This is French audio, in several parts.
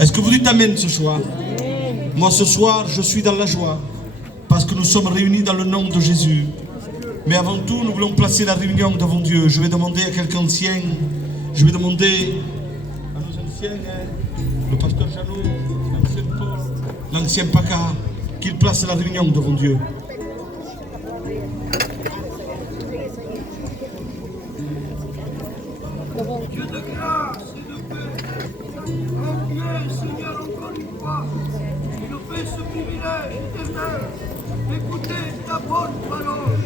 Est-ce que vous dites Amen ce soir? Moi ce soir, je suis dans la joie parce que nous sommes réunis dans le nom de Jésus. Mais avant tout, nous voulons placer la réunion devant Dieu. Je vais demander à quelques anciens, je vais demander à nos anciens, le pasteur Jeannot, l'ancien Paul, l'ancien Paca, qu'ils placent la réunion devant Dieu. Dieu de grâce et de paix, remplis, Seigneur, encore une fois, qui nous fait ce privilège éternel d'écouter ta bonne parole.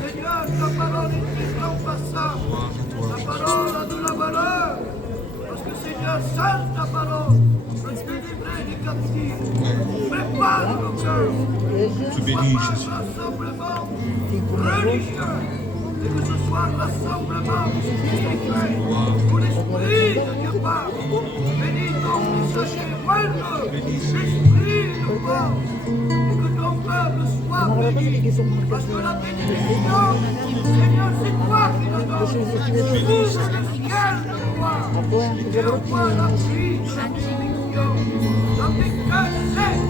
Seigneur, ta parole est très passable, ta parole a de la valeur, parce que Seigneur, seule ta parole peut délivrer les captifs. Prépare nos cœurs, Tu bénis, Jésus. rassemblement religieux. Et que ce soit rassemblement spirituel où l'Esprit de Dieu parle. Bénis donc les sachets moelleux, l'Esprit nous parle. Et que ton peuple soit béni. Parce que la bénédiction, Seigneur, c'est toi qui nous donnes. Ouvre le ciel de gloire. Et envoie la pluie de la bénédiction. Dans tes cœurs secs.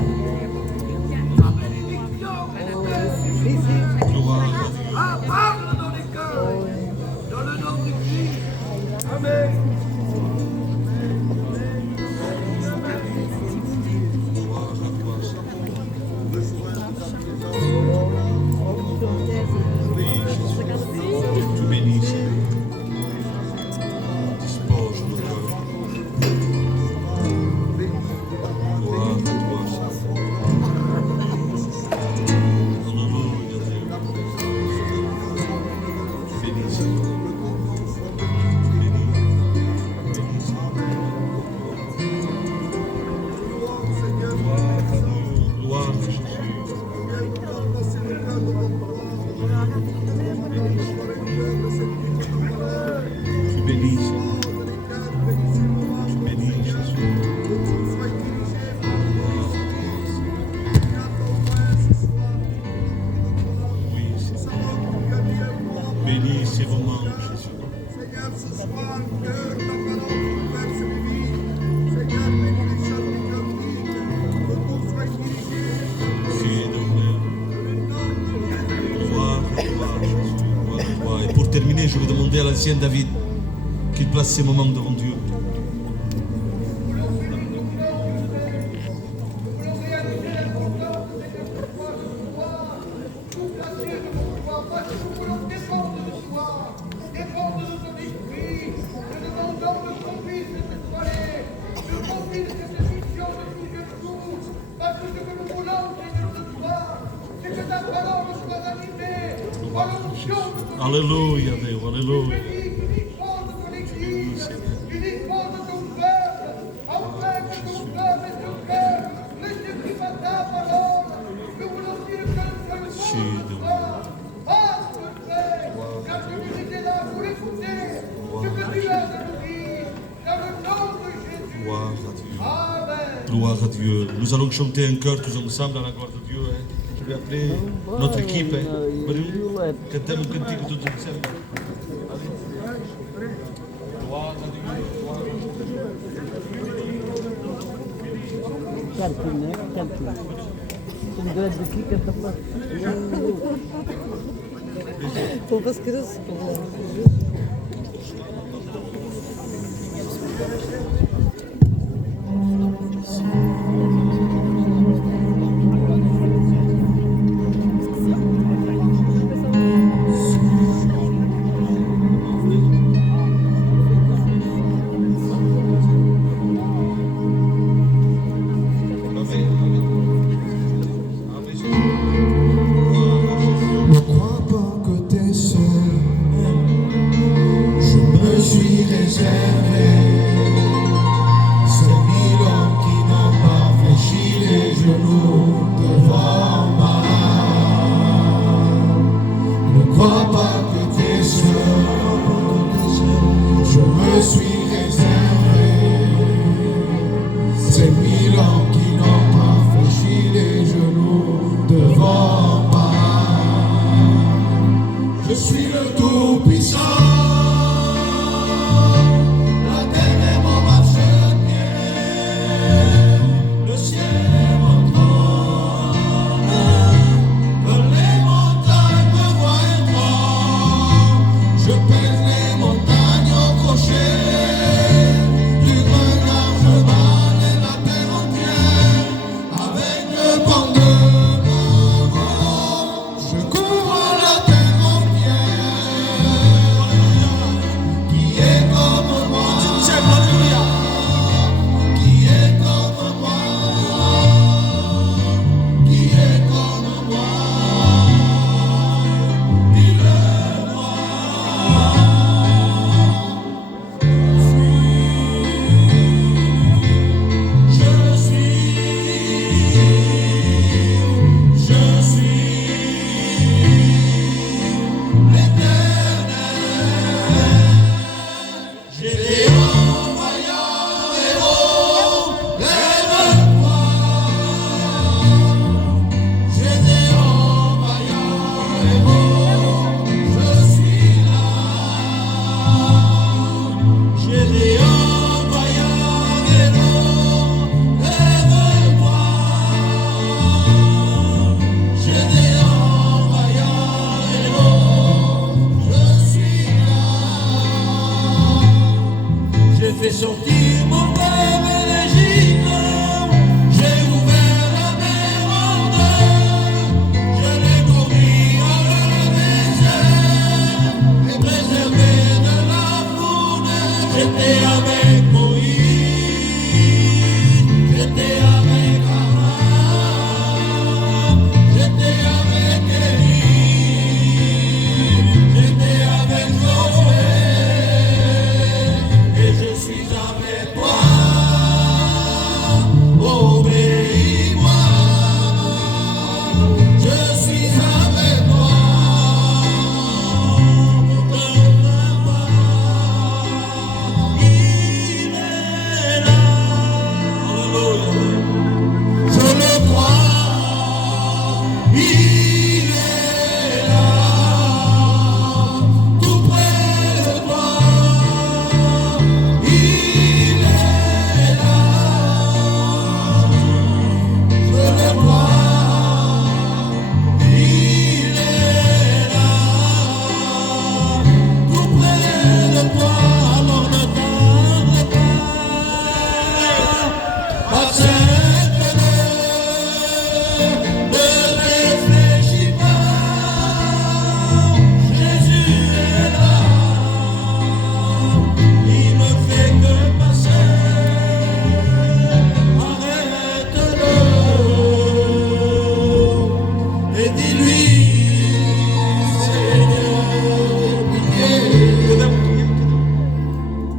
La bénédiction est suffisante. Parle dans les cœurs, dans le nom du Christ. Amen. Tu bénis, Seigneur. Dispose nos cœurs. Gloire à toi, bénis ces moments, Jésus. Seigneur, ce soir, cœur, ta parole bouleverse mes vies. Seigneur, bénis les sacrificatifs, que tout soit dirigé. Gloire à toi, Jésus. Gloire à toi. Et pour terminer, je vais demander à l'ancien David qu'il place ces moments devant Dieu. Alléluia, Dieu, alléluia. Gloire à Dieu. Nous allons chanter un chœur tous ensemble à la gloire de Dieu. Je vais appeler notre équipe. Cantez un cantique tous ensemble. Gloire à Dieu. Calcul. Sunt doar de clică pe față. Cum vă scrieți? Je suis le Tout-Puissant. La terre est mon marchepied.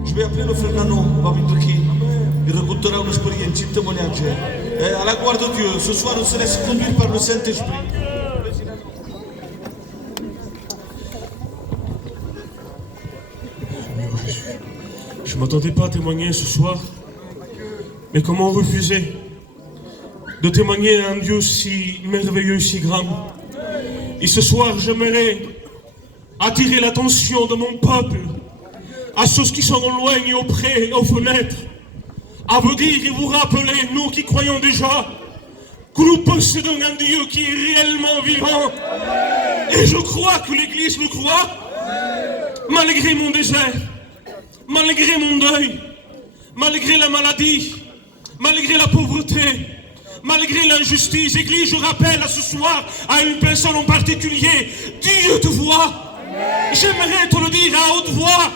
Je vais appeler le frère Nano, il racontera une expérience, un témoignage. Et à la gloire de Dieu, ce soir on se laisse conduire par le Saint-Esprit. Je ne m'attendais pas à témoigner ce soir, mais comment refuser de témoigner à un Dieu si merveilleux, si grand. Et ce soir, j'aimerais attirer l'attention de mon peuple à ceux qui sont au loin et auprès, aux fenêtres, à vous dire et vous rappeler, nous qui croyons déjà, que nous possédons un Dieu qui est réellement vivant. Et je crois que l'Église le croit, malgré mon désert, malgré mon deuil, malgré la maladie, malgré la pauvreté, malgré l'injustice. Église, je rappelle à ce soir à une personne en particulier, Dieu te voit. J'aimerais te le dire à haute voix,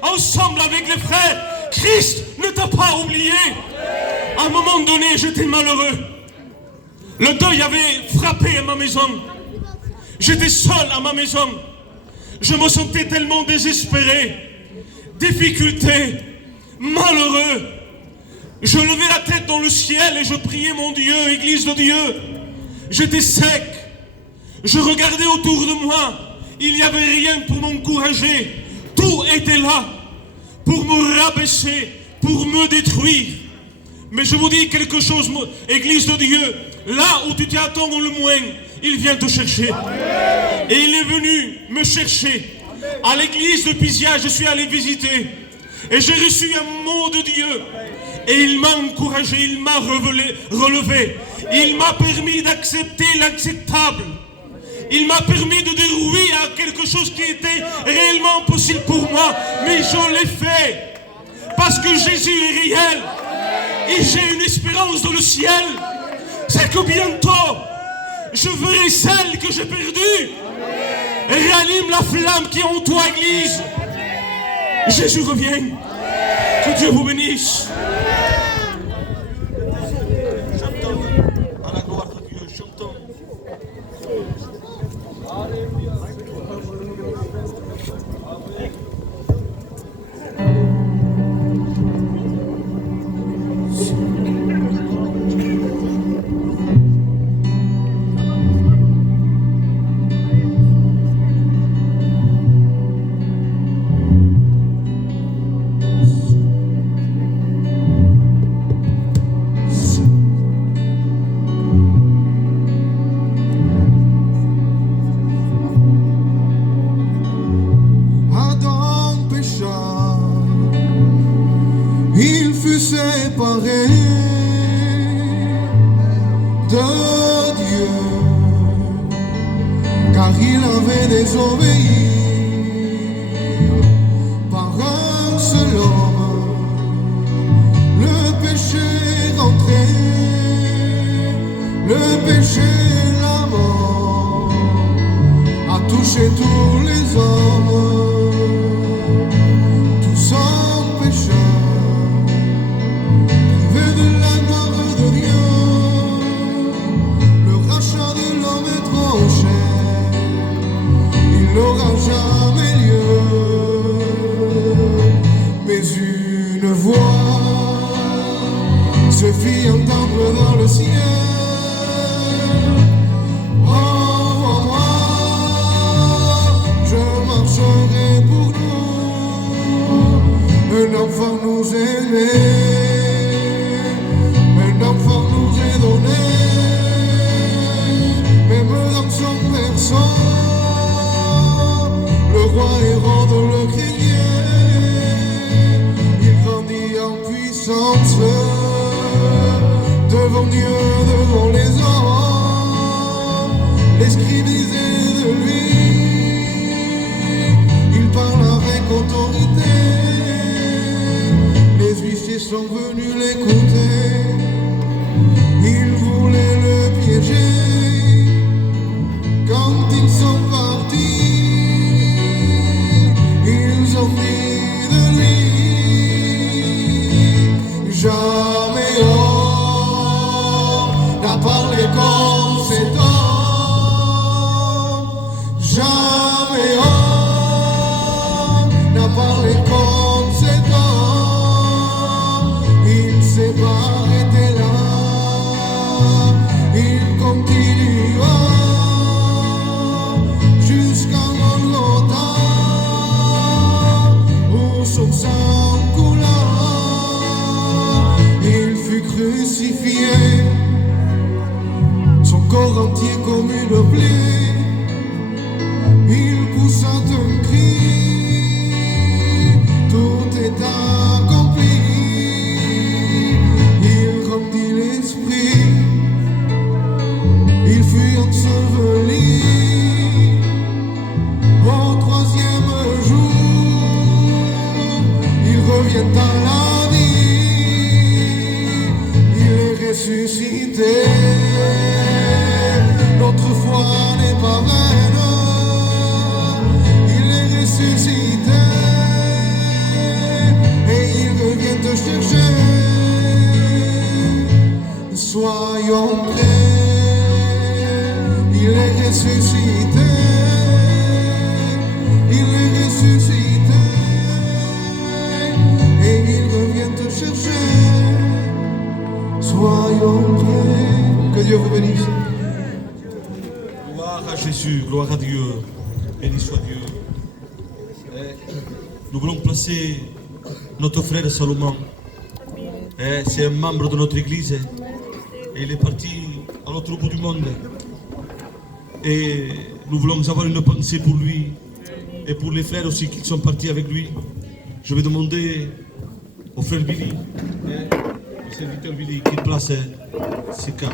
ensemble avec les frères, Christ ne t'a pas oublié. À un moment donné, j'étais malheureux. Le deuil avait frappé à ma maison. J'étais seul à ma maison. Je me sentais tellement désespéré, difficulté, malheureux. Je levais la tête dans le ciel et je priais mon Dieu, Église de Dieu. J'étais sec. Je regardais autour de moi. Il n'y avait rien pour m'encourager. Tout était là pour me rabaisser, pour me détruire. Mais je vous dis quelque chose, Église de Dieu. Là où tu t'attends le moins, il vient te chercher. Et il est venu me chercher. À l'église de Pisia, je suis allé visiter. Et j'ai reçu un mot de Dieu. Et il m'a encouragé, il m'a relevé. Il m'a permis d'accepter l'acceptable. Il m'a permis de dire oui à quelque chose qui était réellement possible pour moi. Mais je l'ai fait. Parce que Jésus est réel. Et j'ai une espérance dans le ciel. C'est que bientôt, je verrai celle que j'ai perdue. Réanime la flamme qui est en toi, Église. Jésus revient. Que Dieu vous bénisse. Chantons à la gloire de Dieu, chantons. Séparé de Dieu, car il avait désobéi par un seul homme. Le péché rentré, le péché, la mort, a touché tous les hommes. Se fit entendre dans le ciel. Oh, oh, oh, je marcherai pour nous. Un enfant nous est né, un enfant nous est donné, même dans son berceau, le roi Hérode le craignait. Il grandit en puissance devant Dieu, devant les hommes. Les scribes disaient de lui, il parle avec autorité. Les huissiers sont venus l'écouter. cet homme, jamais homme n'a parlé comme cet homme. Il ne s'est pas arrêté là, il continuera jusqu'à Golgotha, où son sang coula. Il fut crucifié, son corps entier comme une plaie. Il poussa un cri, tout est accompli. Il rendit l'esprit, il fut enseveli. Au troisième jour, il revient à la vie. Il est ressuscité. Notre foi n'est pas vaine. Il est ressuscité et il revient te chercher. Soyons prêts. Il est ressuscité. Il est ressuscité et il revient te chercher. Soyons prêts. Que Dieu vous bénisse. Gloire à Jésus, gloire à Dieu, béni soit Dieu. Nous voulons placer notre frère Salomon. C'est un membre de notre église et il est parti à l'autre bout du monde. Et nous voulons avoir une pensée pour lui et pour les frères aussi qui sont partis avec lui. Je vais demander au frère Billy, au serviteur Billy, qu'il place ses camps.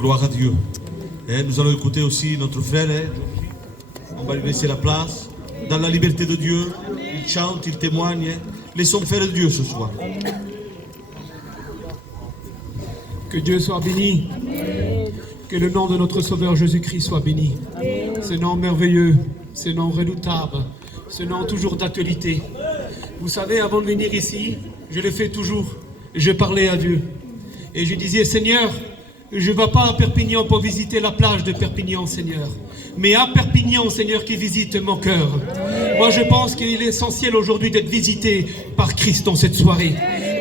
Gloire à Dieu. Et nous allons écouter aussi notre frère. On va lui laisser la place. Dans la liberté de Dieu, il chante, il témoigne. Laissons faire Dieu ce soir. Que Dieu soit béni. Que le nom de notre Sauveur Jésus-Christ soit béni. Ce nom merveilleux, ce nom redoutable, ce nom toujours d'actualité. Vous savez, avant de venir ici, je le fais toujours. Je parlais à Dieu. Et je disais, Seigneur, je ne vais pas à Perpignan pour visiter la plage de Perpignan, Seigneur. Mais à Perpignan, Seigneur, qui visite mon cœur. Moi, je pense qu'il est essentiel aujourd'hui d'être visité par Christ dans cette soirée.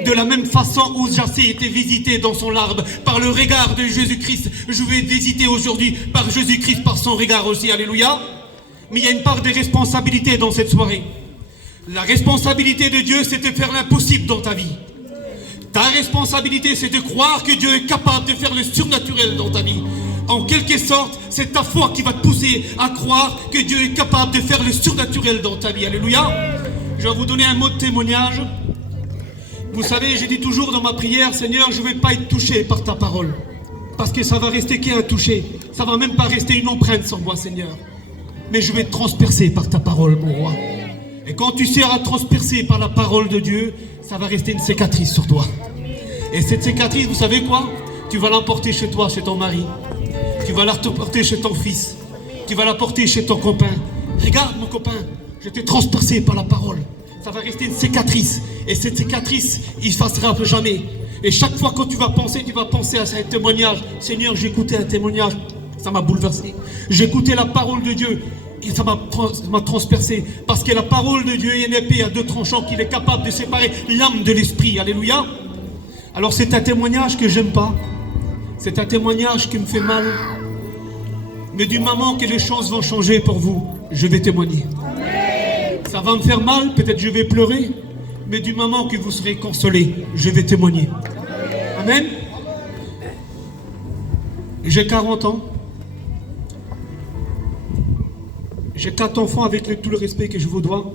De la même façon où Jassé était visité dans son larbe par le regard de Jésus-Christ, je vais être visité aujourd'hui par Jésus-Christ, par son regard aussi. Alléluia. Mais il y a une part de responsabilité dans cette soirée. La responsabilité de Dieu, c'est de faire l'impossible dans ta vie. Ta responsabilité, c'est de croire que Dieu est capable de faire le surnaturel dans ta vie. En quelque sorte, c'est ta foi qui va te pousser à croire que Dieu est capable de faire le surnaturel dans ta vie. Alléluia. Je vais vous donner un mot de témoignage. Vous savez, je dis toujours dans ma prière, Seigneur, je ne vais pas être touché par ta parole. Parce que ça va rester qu'un touché. Ça ne va même pas rester une empreinte sur moi, Seigneur. Mais je vais être transpercé par ta parole, mon roi. Et quand tu seras transpercé par la parole de Dieu, ça va rester une cicatrice sur toi. Et cette cicatrice, vous savez quoi? Tu vas l'emporter chez toi, chez ton mari. Tu vas la porter chez ton fils. Tu vas la porter chez ton copain. Regarde mon copain, je t'ai transpercé par la parole. Ça va rester une cicatrice. Et cette cicatrice, il ne s'effacera jamais. Et chaque fois que tu vas penser à un témoignage. Seigneur, j'ai écouté un témoignage, ça m'a bouleversé. J'ai écouté la parole de Dieu. Et ça m'a transpercé. Parce que la parole de Dieu est une épée à deux tranchants qu'il est capable de séparer l'âme de l'esprit. Alléluia. Alors c'est un témoignage que j'aime pas. C'est un témoignage qui me fait mal. Mais du moment que les choses vont changer pour vous, je vais témoigner. Ça va me faire mal, peut-être je vais pleurer. Mais du moment que vous serez consolés, je vais témoigner. Amen. J'ai 40 ans. J'ai 4 enfants avec tout le respect que je vous dois.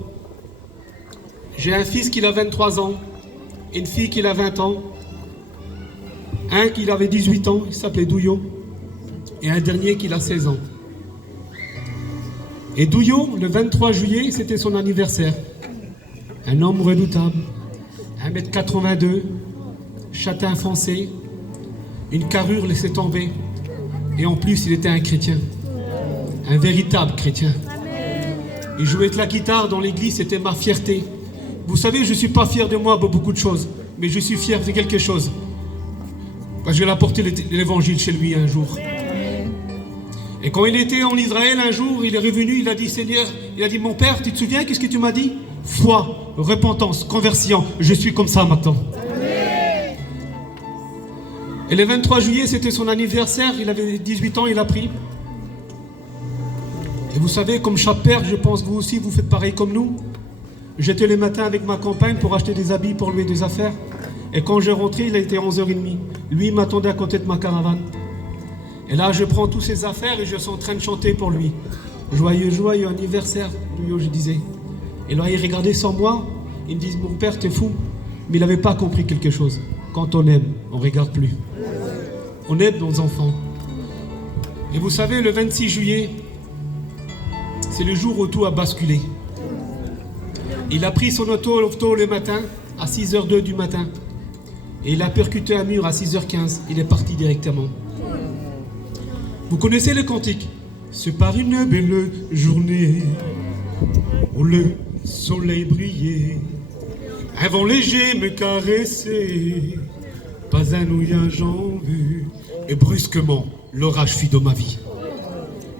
J'ai un fils qui a 23 ans, une fille qui a 20 ans, un qui avait 18 ans, il s'appelait Douillot, et un dernier qui a 16 ans. Et Douillot, le 23 juillet, c'était son anniversaire. Un homme redoutable, 1m82, châtain foncé, une carrure laissée tomber. Et en plus, il était un chrétien. Un véritable chrétien. Il jouait de la guitare dans l'église, c'était ma fierté. Vous savez, je ne suis pas fier de moi pour beaucoup de choses, mais je suis fier de quelque chose. Parce que je vais apporter l'évangile chez lui un jour. Et quand il était en Israël un jour, il est revenu, il a dit, Seigneur, il a dit, mon père, tu te souviens, qu'est-ce que tu m'as dit? Foi, repentance, conversion, je suis comme ça maintenant. Et le 23 juillet, c'était son anniversaire, il avait 18 ans, il a pris. Et vous savez, comme chaque père, je pense que vous aussi, vous faites pareil comme nous. J'étais le matin avec ma compagne pour acheter des habits pour lui et des affaires. Et quand je rentrais, il était 11h30. Lui, il m'attendait à côté de ma caravane. Et là, je prends toutes ses affaires et je suis en train de chanter pour lui. Joyeux, joyeux anniversaire, je disais. Et là, il regardait sans moi. Il me dit, mon père, t'es fou. Mais il n'avait pas compris quelque chose. Quand on aime, on ne regarde plus. On aide nos enfants. Et vous savez, le 26 juillet, c'est le jour où tout a basculé. Il a pris son auto le matin, à 6h02 du matin. Et il a percuté un mur à 6h15. Il est parti directement. Vous connaissez le cantique? C'est par une belle journée où le soleil brillait, un vent léger me caressait, pas un nuage en vue, et brusquement l'orage fit de ma vie.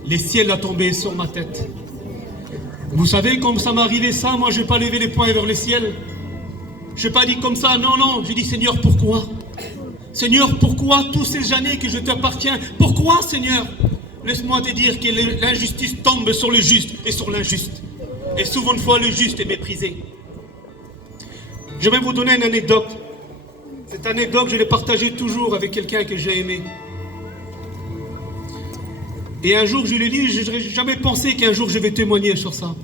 Les ciels a tombé sur ma tête. Vous savez, comme ça m'arrivait ça, moi je n'ai pas levé les poings vers le ciel. Je n'ai pas dit comme ça, non, non, j'ai dit Seigneur, pourquoi? Seigneur, pourquoi toutes ces années que je t'appartiens? Pourquoi, Seigneur? Laisse-moi te dire que l'injustice tombe sur le juste et sur l'injuste. Et souvent de fois, le juste est méprisé. Je vais vous donner une anecdote. Cette anecdote, je l'ai partagée toujours avec quelqu'un que j'ai aimé. Et un jour, je l'ai dit, je n'aurais jamais pensé qu'un jour je vais témoigner sur ça.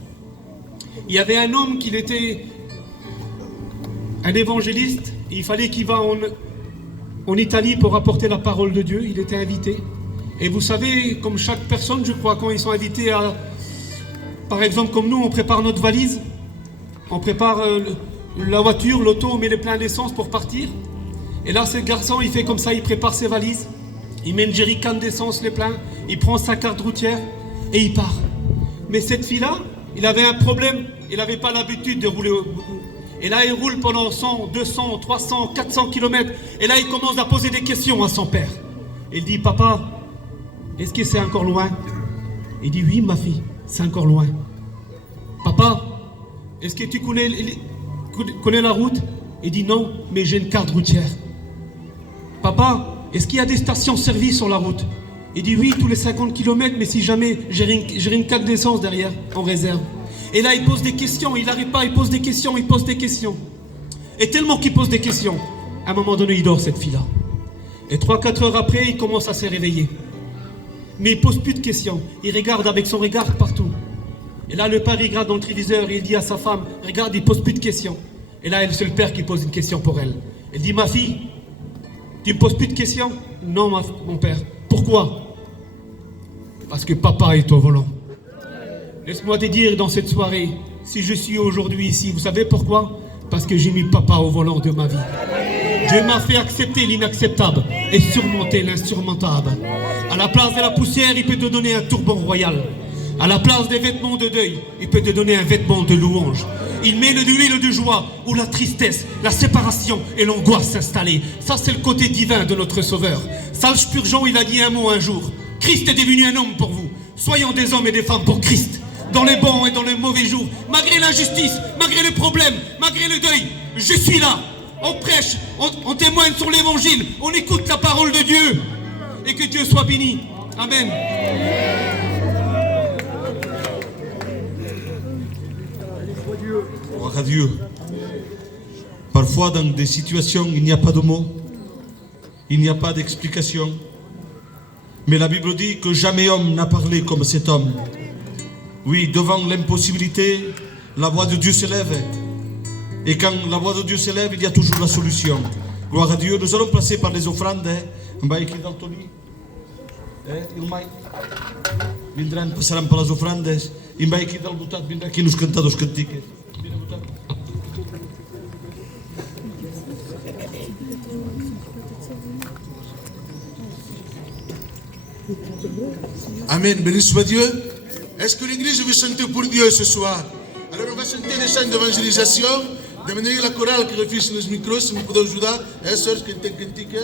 Il y avait un homme qui était un évangéliste. Il fallait qu'il va en Italie pour apporter la parole de Dieu. Il était invité. Et vous savez, comme chaque personne, je crois, quand ils sont invités à... Par exemple, comme nous, on prépare notre valise. On prépare la voiture, l'auto, on met le plein d'essence pour partir. Et là, ce garçon, il fait comme ça, il prépare ses valises. Il met une jerrycan d'essence, le plein. Il prend sa carte routière et il part. Mais cette fille-là, il avait un problème. Il n'avait pas l'habitude de rouler beaucoup. Et là, il roule pendant 100, 200, 300, 400 km. Et là, il commence à poser des questions à son père. Il dit, papa, est-ce que c'est encore loin? Il dit, oui, ma fille, c'est encore loin. Papa, est-ce que tu connais la route? Il dit, non, mais j'ai une carte routière. Papa, est-ce qu'il y a des stations-service sur la route? Il dit, oui, tous les 50 km, mais si jamais, j'ai une carte d'essence derrière, en réserve. Et là, il pose des questions, il n'arrive pas, il pose des questions, il pose des questions. Et tellement qu'il pose des questions, à un moment donné, il dort, cette fille-là. Et 3-4 heures après, il commence à se réveiller. Mais il ne pose plus de questions. Il regarde avec son regard partout. Et là, le père, il regarde dans le téléviseur et il dit à sa femme, regarde, il ne pose plus de questions. Et là, c'est le père qui pose une question pour elle. Elle dit, ma fille, tu ne me poses plus de questions? Non, mon père. Pourquoi? Parce que papa est au volant. Laisse-moi te dire dans cette soirée, si je suis aujourd'hui ici, vous savez pourquoi? Parce que j'ai mis papa au volant de ma vie. Dieu m'a fait accepter l'inacceptable et surmonter l'insurmontable. À la place de la poussière, il peut te donner un turban royal. À la place des vêtements de deuil, il peut te donner un vêtement de louange. Il met de l'huile de joie où la tristesse, la séparation et l'angoisse s'installer. Ça, c'est le côté divin de notre Sauveur. Sage Spurgeon, il a dit un mot un jour. Christ est devenu un homme pour vous. Soyons des hommes et des femmes pour Christ. Dans les bons et dans les mauvais jours, malgré l'injustice, malgré les problèmes, malgré le deuil, je suis là. On prêche, on témoigne sur l'évangile, on écoute la parole de Dieu. Et que Dieu soit béni. Amen. Gloire à Dieu. Parfois, dans des situations, il n'y a pas de mots, il n'y a pas d'explication. Mais la Bible dit que jamais homme n'a parlé comme cet homme. Oui, devant l'impossibilité, la voix de Dieu s'élève. Et quand la voix de Dieu s'élève, il y a toujours la solution. Gloire à Dieu. Nous allons passer par les offrandes. On va écrire dans ton lit. Il mai vindran, passaran per les ofrandes, i mai aquí del voltant vindrà aquí nos cantadors cantiques. Vine al voltant. Amen. Béni soit Dieu. Est-ce que l'église veut chanter pour Dieu ce soir? Alors on va chanter des chants d'évangélisation. Demander la chorale qui refuse les micros, si vous pouvez ajouter, sœurs qui cantent cantiques.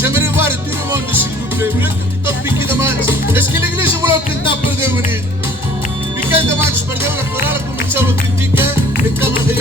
J'aimerais voir tout le monde, s'il vous plaît. Vous êtes tout top qui demande. Est-ce que l'église voulait canter pour devenir? Piquet demande, je perdais la chorale, commencer à le critiquer, et comme on fait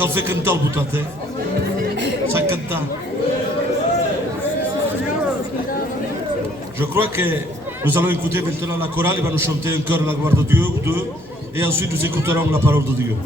cal fer cantar el botat, Sap cantar. Je crois que nous allons écouter maintenant la chorale, il va nous chanter un chœur la gloire de Dieu ou deux, et ensuite nous écouterons la parole de Dieu.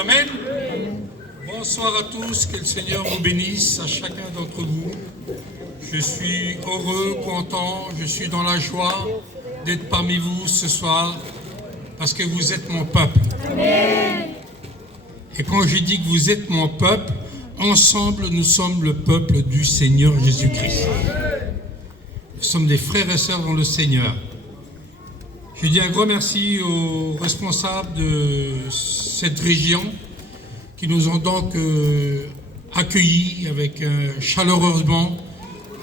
Amen. Bonsoir à tous, que le Seigneur vous bénisse, à chacun d'entre vous. Je suis heureux, content, je suis dans la joie d'être parmi vous ce soir, parce que vous êtes mon peuple. Amen. Et quand je dis que vous êtes mon peuple, ensemble nous sommes le peuple du Seigneur Jésus-Christ. Nous sommes des frères et sœurs dans le Seigneur. Je dis un grand merci aux responsables de cette région qui nous ont donc accueilli avec chaleureusement,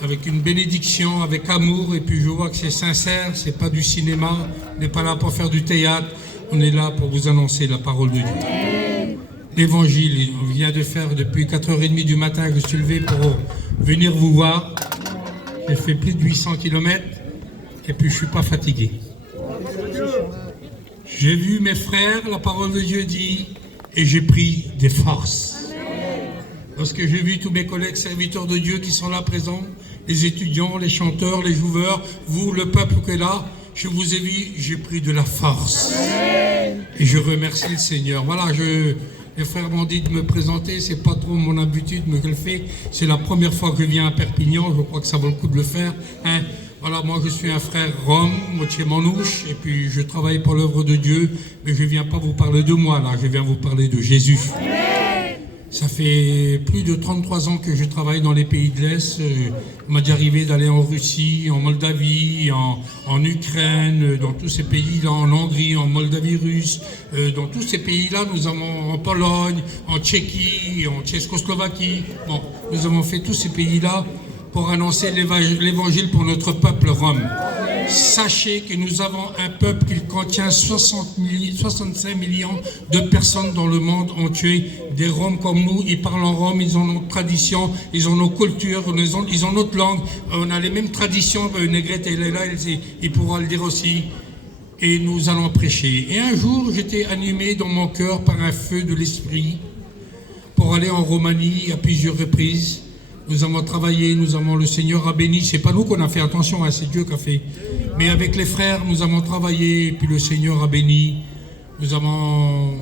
avec une bénédiction, avec amour, et puis je vois que c'est sincère, c'est pas du cinéma, on n'est pas là pour faire du théâtre, on est là pour vous annoncer la parole de Dieu. L'évangile, on vient de faire depuis 4h30 du matin que je suis levé pour venir vous voir. J'ai fait plus de 800 km et puis je suis pas fatigué. J'ai vu mes frères, la parole de Dieu dit, et j'ai pris des forces. Lorsque j'ai vu tous mes collègues serviteurs de Dieu qui sont là présents, les étudiants, les chanteurs, les joueurs, vous, le peuple qui est là, je vous ai vu, j'ai pris de la force. Et je remercie le Seigneur. Voilà, les frères m'ont dit de me présenter, c'est pas trop mon habitude, mais je le fais. C'est la première fois que je viens à Perpignan, je crois que ça vaut le coup de le faire. Hein. Voilà, moi je suis un frère Rome, moitié manouche, et puis je travaille pour l'œuvre de Dieu, mais je viens pas vous parler de moi, là, je viens vous parler de Jésus. Ça fait plus de 33 ans que je travaille dans les pays de l'Est. Il m'a déjà arrivé d'aller en Russie, en Moldavie, en Ukraine, dans tous ces pays-là, en Hongrie, en Moldavie russe. Dans tous ces pays-là, nous avons en Pologne, en Tchéquie, en Tchécoslovaquie. Bon, nous avons fait tous ces pays-là pour annoncer l'évangile pour notre peuple rome. Sachez que nous avons un peuple qui contient 65 millions de personnes dans le monde entier, des Roms comme nous. Ils parlent en Rome, ils ont nos traditions, ils ont nos cultures, ils ont notre langue. On a les mêmes traditions. Negrete, elle est là, il pourra le dire aussi. Et nous allons prêcher. Et un jour, j'étais animé dans mon cœur par un feu de l'esprit pour aller en Roumanie à plusieurs reprises. Nous avons travaillé, le Seigneur a béni. C'est pas nous qu'on a fait, attention, hein, c'est Dieu qui a fait. Mais avec les frères, nous avons travaillé, et puis le Seigneur a béni. Nous avons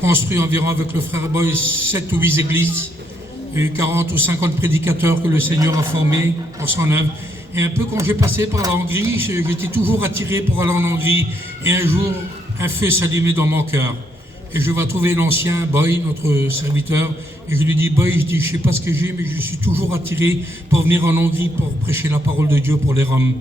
construit environ avec le frère Boy 7 ou 8 églises, et 40 ou 50 prédicateurs que le Seigneur a formés pour son œuvre. Et un peu quand j'ai passé par la Hongrie, j'étais toujours attiré pour aller en Hongrie. Et un jour, un feu s'allumait dans mon cœur. Et je vais trouver l'ancien Boy, notre serviteur, et je lui dis, Boy, je sais pas ce que j'ai, mais je suis toujours attiré pour venir en Hongrie pour prêcher la parole de Dieu pour les Roms.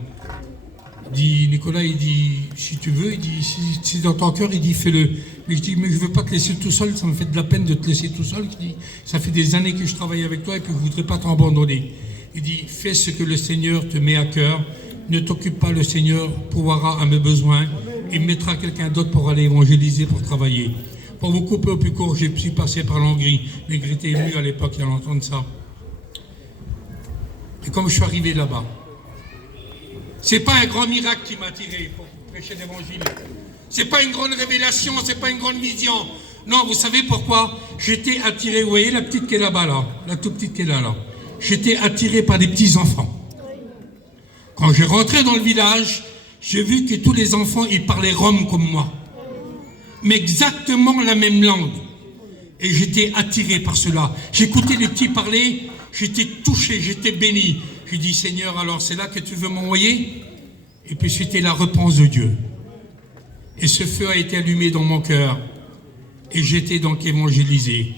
Il dit, Nicolas, il dit, si tu veux, il dit, si c'est dans ton cœur, il dit, fais-le. Mais je dis, mais je veux pas te laisser tout seul, ça me fait de la peine de te laisser tout seul. Il dit, ça fait des années que je travaille avec toi et que je voudrais pas t'abandonner. Il dit, fais ce que le Seigneur te met à cœur. Ne t'occupe pas, le Seigneur pourvoira à mes besoins. Il mettra quelqu'un d'autre pour aller évangéliser, pour travailler. Pour vous couper au plus court, je suis passé par l'Hongrie. Negrete est venu à l'époque, il y a longtemps de ça. Et comme je suis arrivé là-bas, c'est pas un grand miracle qui m'a attiré pour prêcher l'évangile. C'est pas une grande révélation, c'est pas une grande vision. Non, vous savez pourquoi? J'étais attiré, vous voyez la petite qui est là-bas, là, la toute petite qui est là. J'étais attiré par des petits enfants. Quand je rentrais dans le village, j'ai vu que tous les enfants, ils parlaient rome comme moi. Mais exactement la même langue. Et j'étais attiré par cela. J'écoutais les petits parler, j'étais touché, j'étais béni. Je dis, Seigneur, alors c'est là que tu veux m'envoyer? Et puis c'était la réponse de Dieu. Et ce feu a été allumé dans mon cœur. Et j'étais donc évangélisé.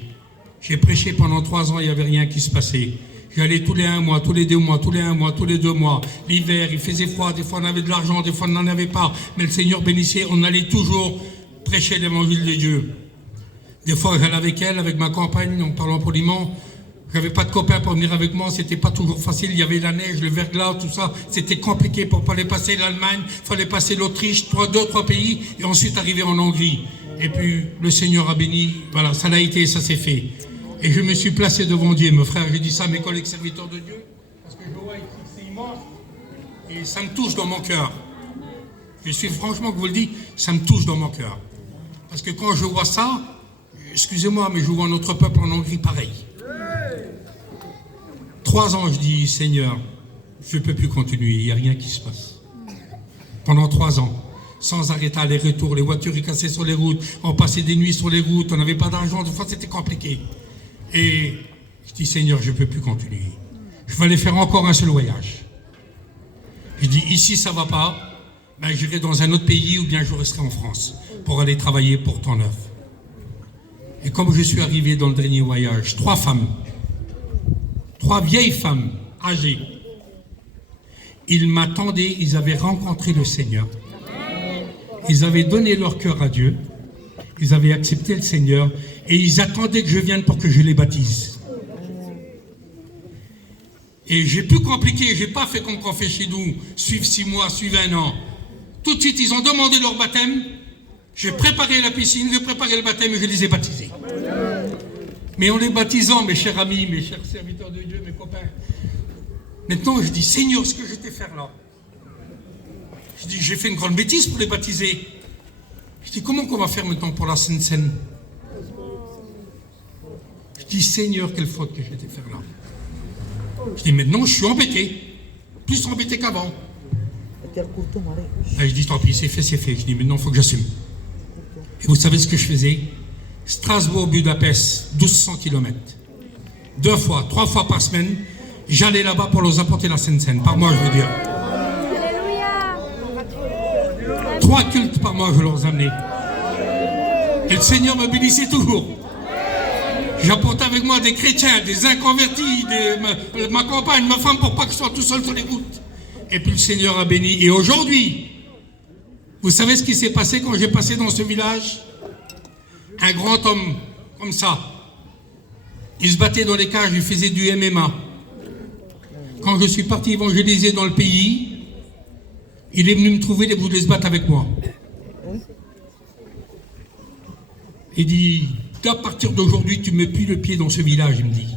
J'ai prêché pendant 3 ans, il n'y avait rien qui se passait. J'allais tous les 1 mois, tous les 2 mois, tous les 1 mois, tous les 2 mois. L'hiver, il faisait froid, des fois on avait de l'argent, des fois on n'en avait pas. Mais le Seigneur bénissait, on allait toujours prêcher l'évangile de Dieu. Des fois, j'allais avec elle, avec ma compagne, en parlant poliment. J'avais pas de copains pour venir avec moi, c'était pas toujours facile. Il y avait la neige, le verglas, tout ça. C'était compliqué pour pas aller passer l'Allemagne. Fallait passer l'Autriche, 2-3 pays, et ensuite arriver en Hongrie. Et puis, le Seigneur a béni. Voilà, ça l'a été, ça s'est fait. Et je me suis placé devant Dieu, mes frères. J'ai dit ça à mes collègues serviteurs de Dieu, parce que je vois ici, c'est immense. Et ça me touche dans mon cœur. Je suis franchement, que vous le dis, ça me touche dans mon cœur. Parce que quand je vois ça, excusez-moi, mais je vois notre peuple en Hongrie pareil. 3 ans, je dis, Seigneur, je ne peux plus continuer, il n'y a rien qui se passe. Pendant 3 ans, sans arrêter aller-retour, les voitures étaient cassées sur les routes, on passait des nuits sur les routes, on n'avait pas d'argent, des fois c'était compliqué. Et je dis, Seigneur, je ne peux plus continuer. Je vais aller faire encore un seul voyage. Je dis, ici ça ne va pas, ben, j'irai dans un autre pays ou bien je resterai en France pour aller travailler pour ton œuvre. Et comme je suis arrivé dans le dernier voyage, 3 femmes, 3 vieilles femmes âgées, ils m'attendaient, ils avaient rencontré le Seigneur, ils avaient donné leur cœur à Dieu, ils avaient accepté le Seigneur et ils attendaient que je vienne pour que je les baptise. Et j'ai plus compliqué, j'ai pas fait comme qu'on fait chez nous, suivre 6 mois, suivre 1 an. Tout de suite, ils ont demandé leur baptême, j'ai préparé la piscine, j'ai préparé le baptême et je les ai baptisés. Mais en les baptisant, mes chers amis, mes chers serviteurs de Dieu, mes copains, maintenant je dis, Seigneur, ce que je t'ai fait là, je dis, j'ai fait une grande bêtise pour les baptiser. Je dis, comment qu'on va faire maintenant pour la Sainte Seine? Je dis, Seigneur, quelle faute que j'ai été faire là. Je dis, maintenant, je suis embêté. Plus embêté qu'avant. Je dis, tant pis, c'est fait, c'est fait. Je dis, maintenant, il faut que j'assume. Et vous savez ce que je faisais? Strasbourg-Budapest, 1200 km. 2 fois, 3 fois par semaine, j'allais là-bas pour leur apporter la Sainte Seine. Par mois, je veux dire. 3 cultes par mois, je leur amenais. Et le Seigneur me bénissait toujours. J'apportais avec moi des chrétiens, des inconvertis, ma compagne, ma femme, pour pas que je sois tout seul sur les routes. Et puis le Seigneur a béni. Et aujourd'hui, vous savez ce qui s'est passé quand j'ai passé dans ce village? Un grand homme, comme ça, il se battait dans les cages, il faisait du MMA. Quand je suis parti évangéliser dans le pays, il est venu me trouver, il voulait se battre avec moi. Il dit, à partir d'aujourd'hui, tu ne mets plus le pied dans ce village, il me dit.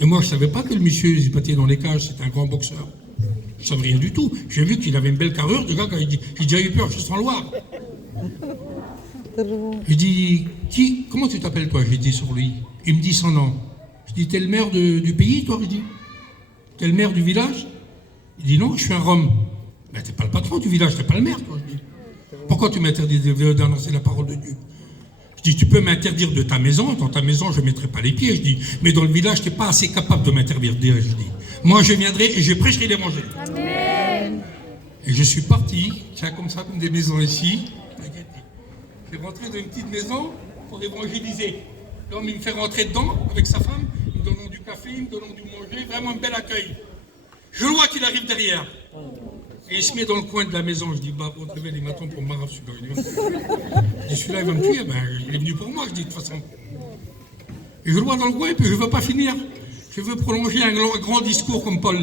Et moi, je ne savais pas que le monsieur se battait dans les cages, c'était un grand boxeur. Je ne savais rien du tout. J'ai vu qu'il avait une belle carrure, déjà, quand il dit, j'ai déjà eu peur, je suis en Loire. Je dis, comment tu t'appelles toi? J'ai dit sur lui. Il me dit son nom. Je dis, t'es le maire du pays, toi? Je dis, t'es le maire du village? Il dit, non, je suis un Rome. Mais t'es pas le patron du village, t'es pas le maire, toi. Je dis, pourquoi tu m'interdis d'annoncer la parole de Dieu? Je dis, tu peux m'interdire de ta maison, dans ta maison je ne mettrai pas les pieds, je dis, mais dans le village tu n'es pas assez capable de m'interdire, je dis. Moi je viendrai et je prêcherai l'évangile. Amen. Et je suis parti, tiens comme ça, comme des maisons ici. Je suis rentré dans une petite maison pour évangéliser. L'homme il me fait rentrer dedans avec sa femme, il me donne du café, il me donne du manger, vraiment un bel accueil. Je vois qu'il arrive derrière. Et il se met dans le coin de la maison. Je dis, bah, vous trouvez les matons pour Maraf, celui-là. Je dis, celui-là, il va me tuer. Ben, il est venu pour moi, je dis, de toute façon. Et je le vois dans le coin, et puis je ne veux pas finir. Je veux prolonger un grand discours comme Paul.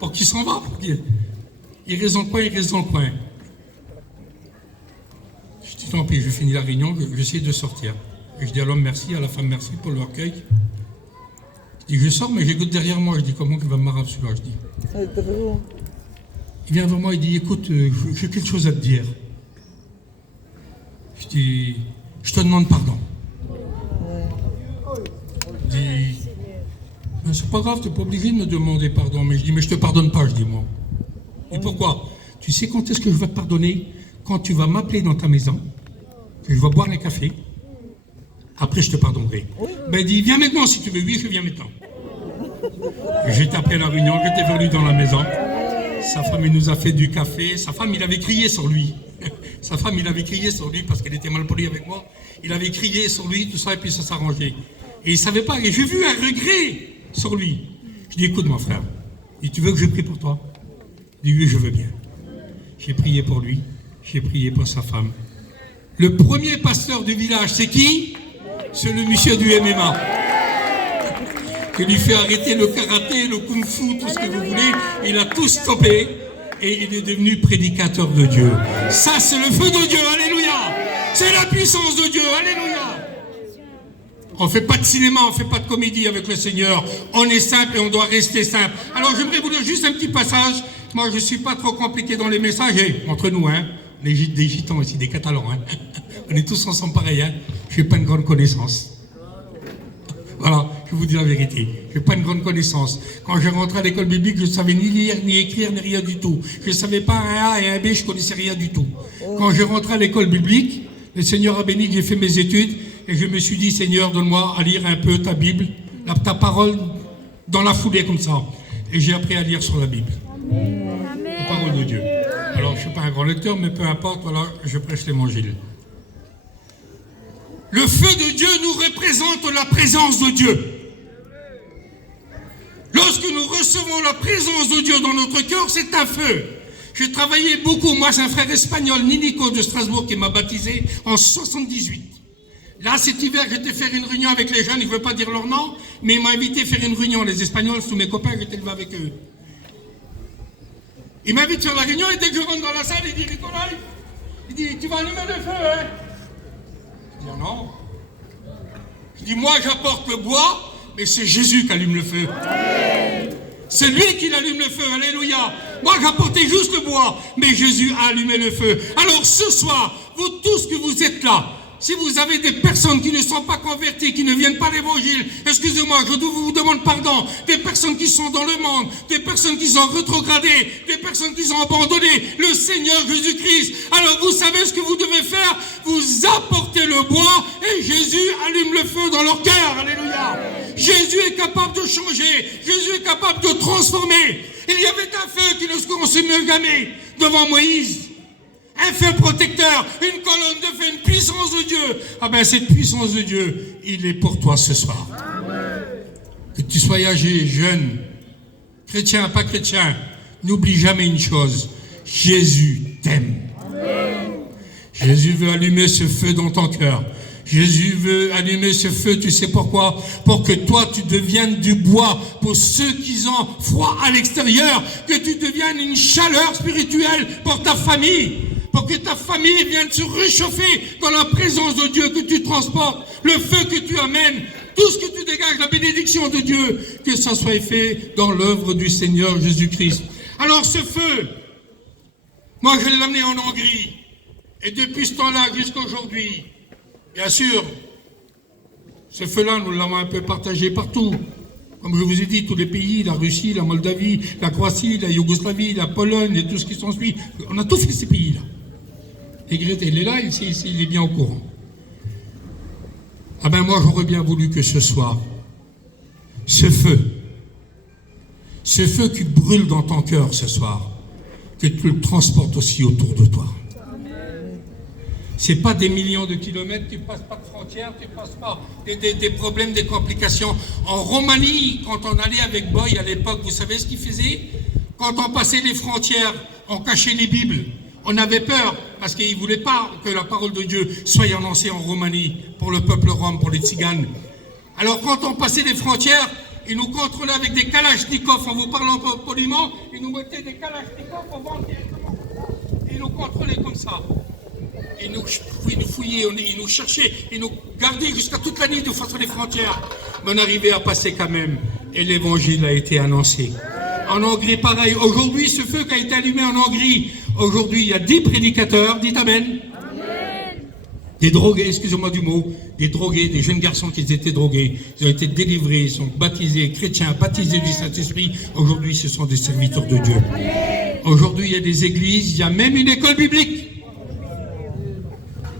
Pour qu'il s'en va. Il reste dans le coin, il reste dans le coin. Je dis, tant pis, je finis la réunion, j'essaie de sortir. Et je dis à l'homme merci, à la femme merci pour le recueil. Je dis, je sors, mais j'écoute derrière moi. Je dis, comment qu'il va me marrer celui-là? Je dis. Il vient vers moi, il dit, écoute, j'ai quelque chose à te dire. Je dis, je te demande pardon. Je dis, ben, c'est pas grave, tu n'es pas obligé de me demander pardon. Mais je dis, mais je te pardonne pas, je dis, moi. Et pourquoi? Tu sais quand est-ce que je vais te pardonner? Quand tu vas m'appeler dans ta maison, que je vais boire un café. Après, je te pardonnerai. Ben, il dit, viens maintenant si tu veux. Oui, je viens maintenant. J'ai tapé à la réunion, j'étais venu dans la maison. Sa femme, il nous a fait du café. Sa femme, il avait crié sur lui. Sa femme, il avait crié sur lui parce qu'elle était mal polie avec moi. Il avait crié sur lui, tout ça, et puis ça s'arrangeait. Et il ne savait pas. Et j'ai vu un regret sur lui. Je dis, écoute, mon frère, et tu veux que je prie pour toi? Il dit, oui, je veux bien. J'ai prié pour lui. J'ai prié pour sa femme. Le premier pasteur du village, c'est qui? C'est le monsieur du MMA. Qui lui fait arrêter le karaté, le kung-fu, tout ce que vous voulez. Il a tout stoppé et il est devenu prédicateur de Dieu. Ça, c'est le feu de Dieu. Alléluia. C'est la puissance de Dieu. Alléluia. On ne fait pas de cinéma, on ne fait pas de comédie avec le Seigneur. On est simple et on doit rester simple. Alors, j'aimerais vous lire juste un petit passage. Moi, je ne suis pas trop compliqué dans les messages. Et entre nous, hein, des gitans ici, des catalans, hein. On est tous ensemble pareil, hein. Je n'ai pas une grande connaissance. Voilà, je vous dis la vérité. Je n'ai pas une grande connaissance. Quand je rentrais à l'école biblique, je ne savais ni lire, ni écrire, ni rien du tout. Je ne savais pas un A et un B, je ne connaissais rien du tout. Quand je rentrais à l'école biblique, le Seigneur a béni que j'ai fait mes études et je me suis dit, Seigneur, donne-moi à lire un peu ta Bible, ta parole, dans la foulée comme ça. Et j'ai appris à lire sur la Bible. La parole de Dieu. Alors, je ne suis pas un grand lecteur, mais peu importe, voilà, je prêche l'évangile. Le feu de Dieu nous représente la présence de Dieu. Lorsque nous recevons la présence de Dieu dans notre cœur, c'est un feu. Je travaillais beaucoup. Moi, c'est un frère espagnol, Nico de Strasbourg, qui m'a baptisé en 78. Là, cet hiver, j'étais faire une réunion avec les jeunes, je ne veux pas dire leur nom, mais ils m'ont invité à faire une réunion. Les Espagnols, tous mes copains, j'étais là avec eux. Il m'invite sur la réunion et dès que je rentre dans la salle, il dit, Nicolas, il dit, tu vas allumer le feu, hein? Je dis, non. Je dis, moi, j'apporte le bois, mais c'est Jésus qui allume le feu. C'est lui qui allume le feu, alléluia. Moi, j'apportais juste le bois, mais Jésus a allumé le feu. Alors, ce soir, vous tous que vous êtes là, si vous avez des personnes qui ne sont pas converties, qui ne viennent pas à l'évangile, excusez-moi, je vous demande pardon, des personnes qui sont dans le monde, des personnes qui sont rétrogradées, des personnes qui ont abandonné le Seigneur Jésus-Christ. Alors vous savez ce que vous devez faire? Vous apportez le bois et Jésus allume le feu dans leur cœur. Alléluia. Jésus est capable de changer, Jésus est capable de transformer. Il y avait un feu qui nous consumait devant Moïse. Un feu protecteur, une colonne de feu, une puissance de Dieu. Ah ben cette puissance de Dieu, il est pour toi ce soir. Que tu sois âgé, jeune, chrétien, pas chrétien, n'oublie jamais une chose, Jésus t'aime. Jésus veut allumer ce feu dans ton cœur. Jésus veut allumer ce feu, tu sais pourquoi? Pour que toi tu deviennes du bois, pour ceux qui ont froid à l'extérieur, que tu deviennes une chaleur spirituelle pour ta famille. Pour que ta famille vienne se réchauffer dans la présence de Dieu, que tu transportes, le feu que tu amènes, tout ce que tu dégages, la bénédiction de Dieu, que ça soit fait dans l'œuvre du Seigneur Jésus-Christ. Alors ce feu, moi je l'ai amené en Hongrie, et depuis ce temps-là jusqu'à aujourd'hui, bien sûr, ce feu-là, nous l'avons un peu partagé partout. Comme je vous ai dit, tous les pays, la Russie, la Moldavie, la Croatie, la Yougoslavie, la Pologne, et tout ce qui s'ensuit, on a tout fait ces pays-là. Et Grete, il est là, il est bien au courant. Ah ben moi, j'aurais bien voulu que ce soir, ce feu qui brûle dans ton cœur ce soir, que tu le transportes aussi autour de toi. C'est pas des millions de kilomètres, tu passes pas de frontières, tu passes pas des problèmes, des complications. En Roumanie, quand on allait avec Boy à l'époque, vous savez ce qu'il faisait? Quand on passait les frontières, on cachait les Bibles. On avait peur, parce qu'ils ne voulaient pas que la parole de Dieu soit annoncée en Roumanie, pour le peuple rome, pour les tziganes. Alors quand on passait les frontières, ils nous contrôlaient avec des kalachnikovs, en vous parlant poliment, ils nous mettaient des kalachnikovs au ventre directement. Et ils nous contrôlaient comme ça. Ils nous fouillaient, ils nous cherchaient, ils nous gardaient jusqu'à toute la nuit de face les frontières. Mais on arrivait à passer quand même, et l'évangile a été annoncé. En Hongrie, pareil. Aujourd'hui, ce feu qui a été allumé en Hongrie, aujourd'hui, il y a 10 prédicateurs, dites Amen. Amen. Des drogués, excusez-moi du mot, des drogués, des jeunes garçons qui étaient drogués, ils ont été délivrés, ils sont baptisés, chrétiens, baptisés du Saint-Esprit. Aujourd'hui, ce sont des serviteurs de Dieu. Aujourd'hui, il y a des églises, il y a même une école biblique.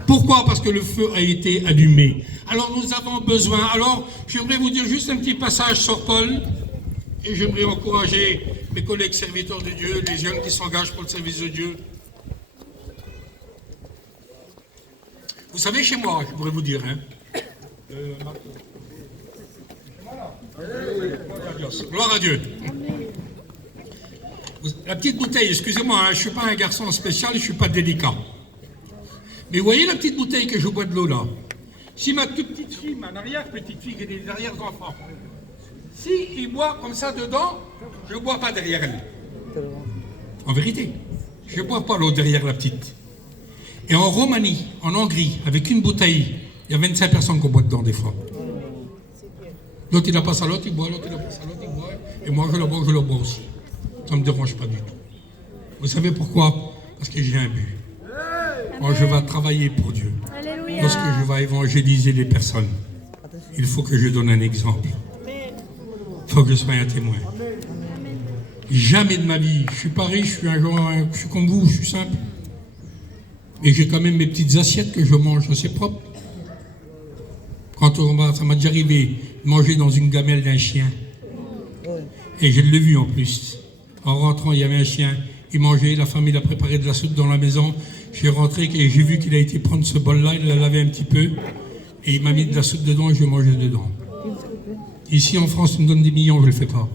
Pourquoi? Parce que le feu a été allumé. Alors, nous avons besoin. Alors, j'aimerais vous dire juste un petit passage sur Paul. Et j'aimerais encourager mes collègues serviteurs de Dieu, les jeunes qui s'engagent pour le service de Dieu. Vous savez, chez moi, je pourrais vous dire, hein. Gloire à Dieu. La petite bouteille, excusez-moi, hein, je ne suis pas un garçon spécial, je ne suis pas délicat. Mais vous voyez la petite bouteille que je bois de l'eau là? Si ma toute petite fille, ma arrière-petite fille, qui est des arrière-enfants, si il boit comme ça dedans, je ne bois pas derrière elle. En vérité, je ne bois pas l'eau derrière la petite. Et en Roumanie, en Hongrie, avec une bouteille, il y a 25 personnes qui boivent dedans des fois. L'autre il la passe à l'autre, il boit, l'autre il la passe à l'autre, il boit. Et moi je la bois aussi. Ça ne me dérange pas du tout. Vous savez pourquoi? Parce que j'ai un but. Moi je vais travailler pour Dieu. Lorsque je vais évangéliser les personnes, il faut que je donne un exemple. Il faut que je sois un témoin. Jamais de ma vie, je suis pas riche, je suis comme vous, je suis simple. Mais j'ai quand même mes petites assiettes que je mange assez propres. Quand ça m'a déjà arrivé de manger dans une gamelle d'un chien. Et je l'ai vu en plus. En rentrant, il y avait un chien, il mangeait, la femme il a préparé de la soupe dans la maison. J'ai rentré et j'ai vu qu'il a été prendre ce bol-là, il l'a lavé un petit peu. Et il m'a mis de la soupe dedans et je mangeais dedans. Ici en France, on me donne des millions, je ne le fais pas.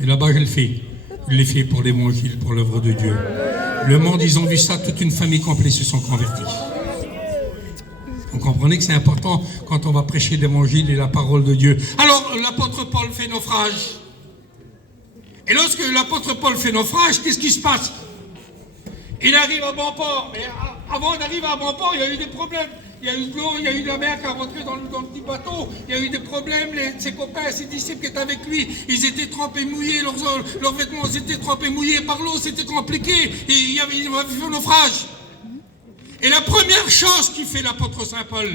Et là-bas, je le fais. il les fait pour l'évangile, pour l'œuvre de Dieu. Le monde, ils ont vu ça, toute une famille complète se sont convertis. Vous comprenez que c'est important quand on va prêcher l'évangile et la parole de Dieu. Alors, l'apôtre Paul fait naufrage. Et lorsque l'apôtre Paul fait naufrage, qu'est-ce qui se passe? Il arrive à bon port. Mais avant d'arriver à bon port, il y a eu des problèmes. Il y a eu de l'eau, il y a eu de la mer qui a rentré dans le petit bateau. Il y a eu des problèmes. Ses copains, ses disciples qui étaient avec lui, ils étaient trempés mouillés. Leurs vêtements étaient trempés mouillés par l'eau. C'était compliqué. Et il avait fait un naufrage. Et la première chose qu'il fait l'apôtre Saint Paul,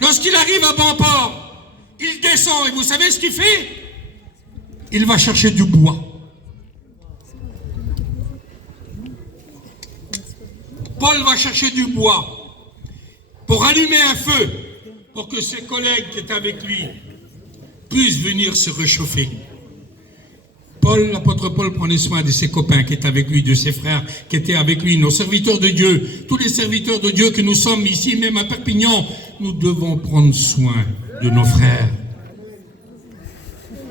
lorsqu'il arrive à bon port, il descend. Et vous savez ce qu'il fait? Il va chercher du bois. Paul va chercher du bois pour allumer un feu, pour que ses collègues qui étaient avec lui puissent venir se réchauffer. L'apôtre Paul prenait soin de ses copains qui étaient avec lui, de ses frères qui étaient avec lui, nos serviteurs de Dieu, tous les serviteurs de Dieu que nous sommes ici, même à Perpignan, nous devons prendre soin de nos frères.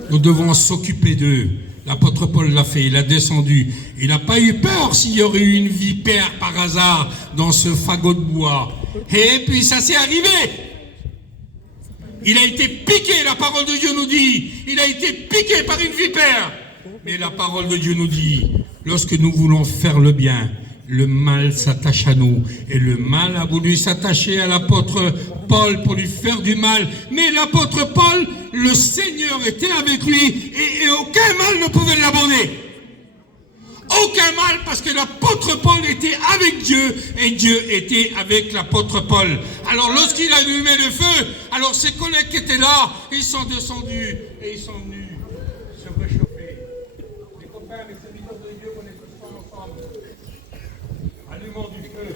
Nous devons s'occuper d'eux. L'apôtre Paul l'a fait, il a descendu. Il n'a pas eu peur s'il y aurait eu une vipère par hasard dans ce fagot de bois. Et puis ça s'est arrivé. Il a été piqué, la parole de Dieu nous dit. Il a été piqué par une vipère. Mais la parole de Dieu nous dit, lorsque nous voulons faire le bien, le mal s'attache à nous. Et le mal a voulu s'attacher à l'apôtre Paul pour lui faire du mal. Mais l'apôtre Paul, le Seigneur était avec lui et aucun mal ne pouvait l'aborder. Aucun mal, parce que l'apôtre Paul était avec Dieu et Dieu était avec l'apôtre Paul. Alors lorsqu'il a allumé le feu, alors ses collègues qui étaient là, ils sont descendus et ils sont venus se réchauffer. Les copains, les serviteurs de Dieu, on est tous ensemble. Allumons du feu.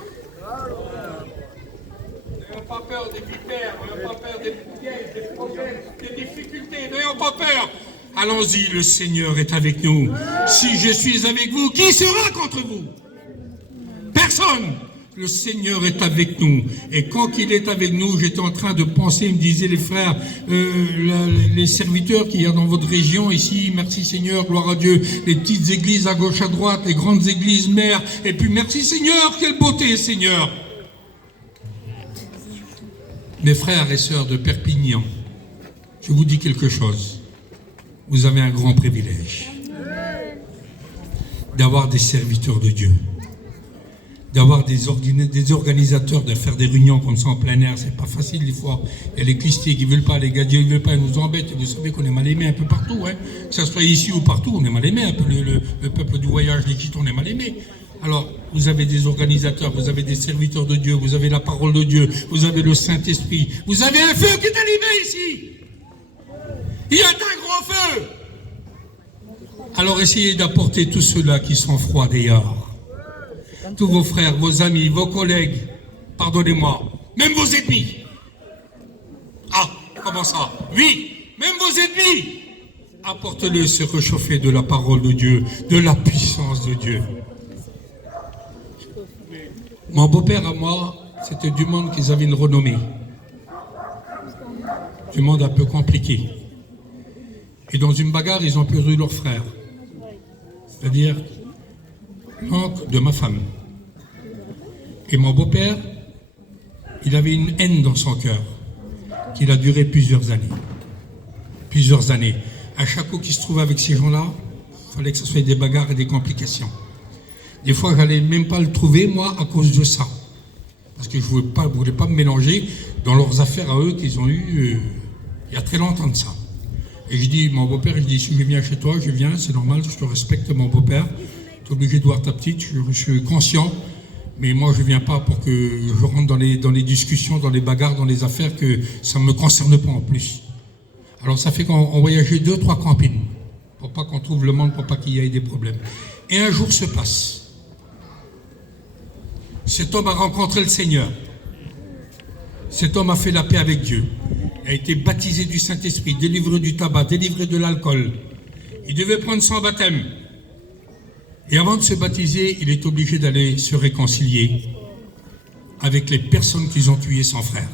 N'ayons pas peur des vipères, n'ayons pas peur des pièges, des problèmes, des difficultés, n'ayons pas peur. Allons-y, le Seigneur est avec nous. Si je suis avec vous, qui sera contre vous? Personne. Le Seigneur est avec nous. Et quand il est avec nous, j'étais en train de penser, il me disaient les frères, les serviteurs qu'il y a dans votre région ici, merci Seigneur, gloire à Dieu, les petites églises à gauche, à droite, les grandes églises mères, et puis merci Seigneur, quelle beauté Seigneur. Mes frères et sœurs de Perpignan, je vous dis quelque chose. Vous avez un grand privilège d'avoir des serviteurs de Dieu, d'avoir des organisateurs, de faire des réunions comme ça en plein air. C'est pas facile des fois. Il y a les clistiers qui veulent pas, les gadiers qui veulent pas, ils nous embêtent. Vous savez qu'on est mal aimés un peu partout, hein. Que ça soit ici ou partout, on est mal aimés un peu. Le peuple du voyage, les gitans, on est mal aimés. Alors, vous avez des organisateurs, vous avez des serviteurs de Dieu, vous avez la parole de Dieu, vous avez le Saint-Esprit, vous avez un feu qui est allumé ici. Il y a un grand feu. Alors essayez d'apporter tous ceux-là qui sont froids d'ailleurs. Tous vos frères, vos amis, vos collègues, pardonnez-moi, même vos ennemis. Ah, comment ça? Oui, même vos ennemis. Apportez-les se réchauffer de la parole de Dieu, de la puissance de Dieu. Mon beau-père à moi, c'était du monde qu'ils avaient une renommée. Du monde un peu compliqué. Et dans une bagarre, ils ont perdu leur frère. C'est-à-dire l'oncle de ma femme. Et mon beau-père, il avait une haine dans son cœur, qui a duré plusieurs années. Plusieurs années. À chaque coup qu'il se trouvait avec ces gens-là, il fallait que ce soit des bagarres et des complications. Des fois, je n'allais même pas le trouver, moi, à cause de ça. Parce que je ne voulais pas me mélanger dans leurs affaires à eux qu'ils ont eues il y a très longtemps de ça. Et je dis, mon beau-père, je dis, si je viens chez toi, je viens, c'est normal, je te respecte, mon beau-père. Tu es obligé de voir ta petite, je suis conscient. Mais moi, je ne viens pas pour que je rentre dans les discussions, dans les bagarres, dans les affaires, que ça ne me concerne pas en plus. Alors, ça fait qu'on voyageait 2-3 campings, pour pas qu'on trouve le monde, pour pas qu'il y ait des problèmes. Et un jour se passe. Cet homme a rencontré le Seigneur. Cet homme a fait la paix avec Dieu. Il a été baptisé du Saint-Esprit, délivré du tabac, délivré de l'alcool. Il devait prendre son baptême. Et avant de se baptiser, il est obligé d'aller se réconcilier avec les personnes qui ont tué son frère.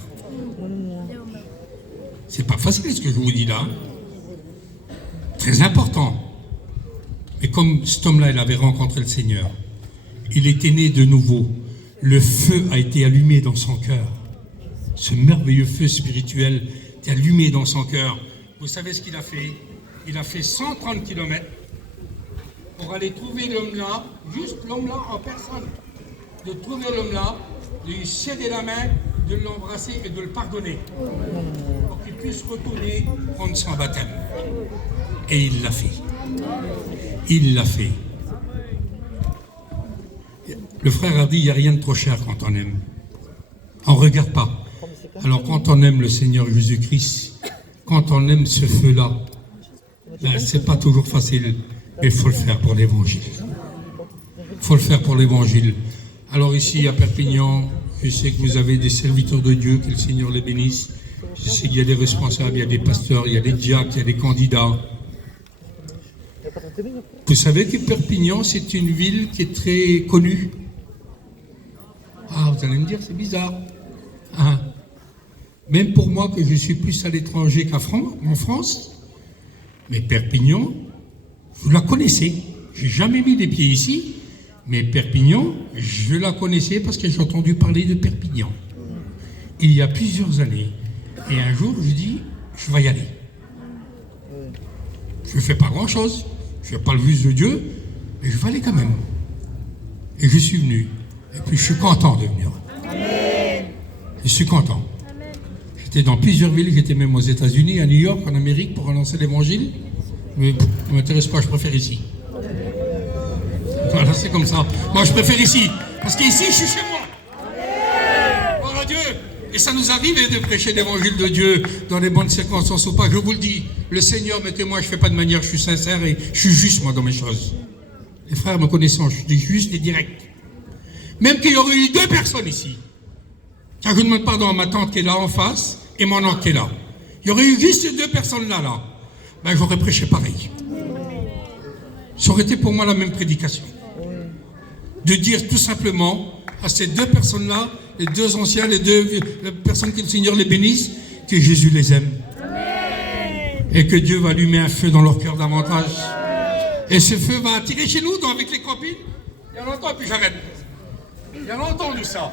C'est pas facile ce que je vous dis là. Très important. Mais comme cet homme-là, il avait rencontré le Seigneur, il était né de nouveau. Le feu a été allumé dans son cœur. Ce merveilleux feu spirituel est allumé dans son cœur. Vous savez ce qu'il a fait? Il a fait 130 km pour aller trouver l'homme-là, juste l'homme-là en personne. De trouver l'homme-là, de lui serrer la main, de l'embrasser et de le pardonner. Pour qu'il puisse retourner prendre son baptême. Et il l'a fait. Il l'a fait. Le frère a dit, il n'y a rien de trop cher quand on aime. On ne regarde pas. Alors quand on aime le Seigneur Jésus-Christ, quand on aime ce feu-là, ben, c'est pas toujours facile, mais il faut le faire pour l'évangile. Il faut le faire pour l'évangile. Alors ici à Perpignan, je sais que vous avez des serviteurs de Dieu, que le Seigneur les bénisse. Je sais qu'il y a des responsables, il y a des pasteurs, il y a des diacres, il y a des candidats. Vous savez que Perpignan, c'est une ville qui est très connue. Ah, vous allez me dire, c'est bizarre. Ah. Même pour moi, que je suis plus à l'étranger qu'en France, mais Perpignan, vous la connaissez. J'ai jamais mis les pieds ici, mais Perpignan, je la connaissais parce que j'ai entendu parler de Perpignan. Il y a plusieurs années. Et un jour, je dis, je vais y aller. Je ne fais pas grand-chose. Je ne fais pas le vue de Dieu, mais je vais aller quand même. Et je suis venu. Et puis je suis content de venir. Amen. Je suis content. Amen. J'étais dans plusieurs villes, j'étais même aux États-Unis, à New York, en Amérique, pour annoncer l'évangile. Mais ça ne m'intéresse pas, je préfère ici. Voilà, c'est comme ça. Moi, je préfère ici. Parce qu'ici, je suis chez moi. Gloire à Dieu. Et ça nous arrive de prêcher l'évangile de Dieu dans les bonnes circonstances ou pas. Je vous le dis, le Seigneur me témoigne, je ne fais pas de manière, je suis sincère et je suis juste, moi, dans mes choses. Les frères me connaissant, je dis juste et direct. Même qu'il y aurait eu 2 personnes ici. Car je ne demande pardon à ma tante qui est là en face et mon oncle qui est là. Il y aurait eu juste ces 2 personnes là. Ben, j'aurais prêché pareil. Ça aurait été pour moi la même prédication. De dire tout simplement à ces 2 personnes-là, les 2 anciens, les 2 personnes que le Seigneur les bénisse, que Jésus les aime. Amen. Et que Dieu va allumer un feu dans leur cœur davantage. Et ce feu va attirer chez nous, avec les copines. Il y a longtemps, puis j'arrête. Il y a longtemps de ça.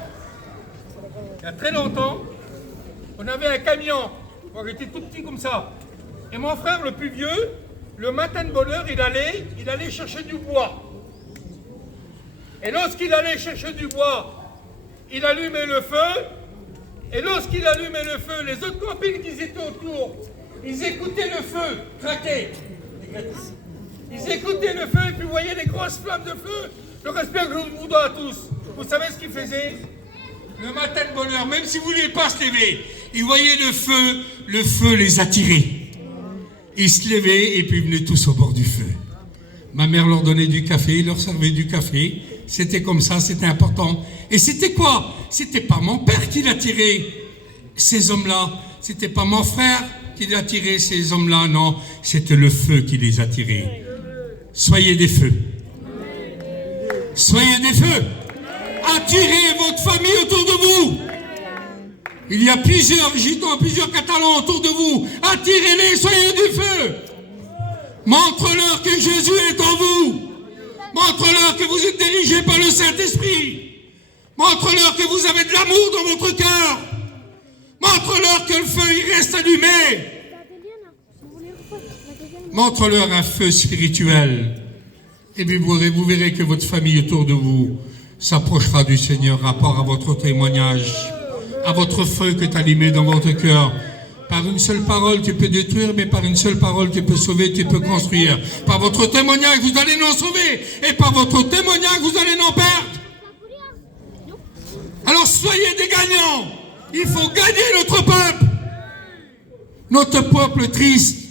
Il y a très longtemps, on avait un camion. Moi, j'étais tout petit comme ça. Et mon frère, le plus vieux, le matin de bonne heure, il allait chercher du bois. Et lorsqu'il allait chercher du bois, il allumait le feu. Et lorsqu'il allumait le feu, les autres copines qui étaient autour, ils écoutaient le feu craquer. Ils écoutaient le feu et puis vous voyez les grosses flammes de feu. Le respect que je vous donne à tous. Vous savez ce qu'ils faisaient? Le matin de bonne heure, même si vous ne vouliez pas se lever, ils voyaient le feu les attirait. Ils se levaient et puis ils venaient tous au bord du feu. Ma mère leur donnait du café, leur servait du café. C'était comme ça, c'était important. Et c'était quoi? C'était pas mon père qui l'attirait, ces hommes-là. C'était pas mon frère qui l'attirait, ces hommes-là. Non, c'était le feu qui les attirait. Soyez des feux. Soyez des feux. Attirez votre famille autour de vous. Il y a plusieurs gitans, plusieurs catalans autour de vous. Attirez-les, soyez du feu. Montre-leur que Jésus est en vous. Montre-leur que vous êtes dirigés par le Saint-Esprit. Montre-leur que vous avez de l'amour dans votre cœur. Montre-leur que le feu il reste allumé. Montre-leur un feu spirituel. Et puis vous verrez que votre famille autour de vous s'approchera du Seigneur rapport à votre témoignage, à votre feu qui est allumé dans votre cœur. Par une seule parole, tu peux détruire, mais par une seule parole, tu peux sauver, tu peux construire. Par votre témoignage, vous allez nous sauver. Et par votre témoignage, vous allez nous perdre. Alors soyez des gagnants. Il faut gagner notre peuple. Notre peuple triste.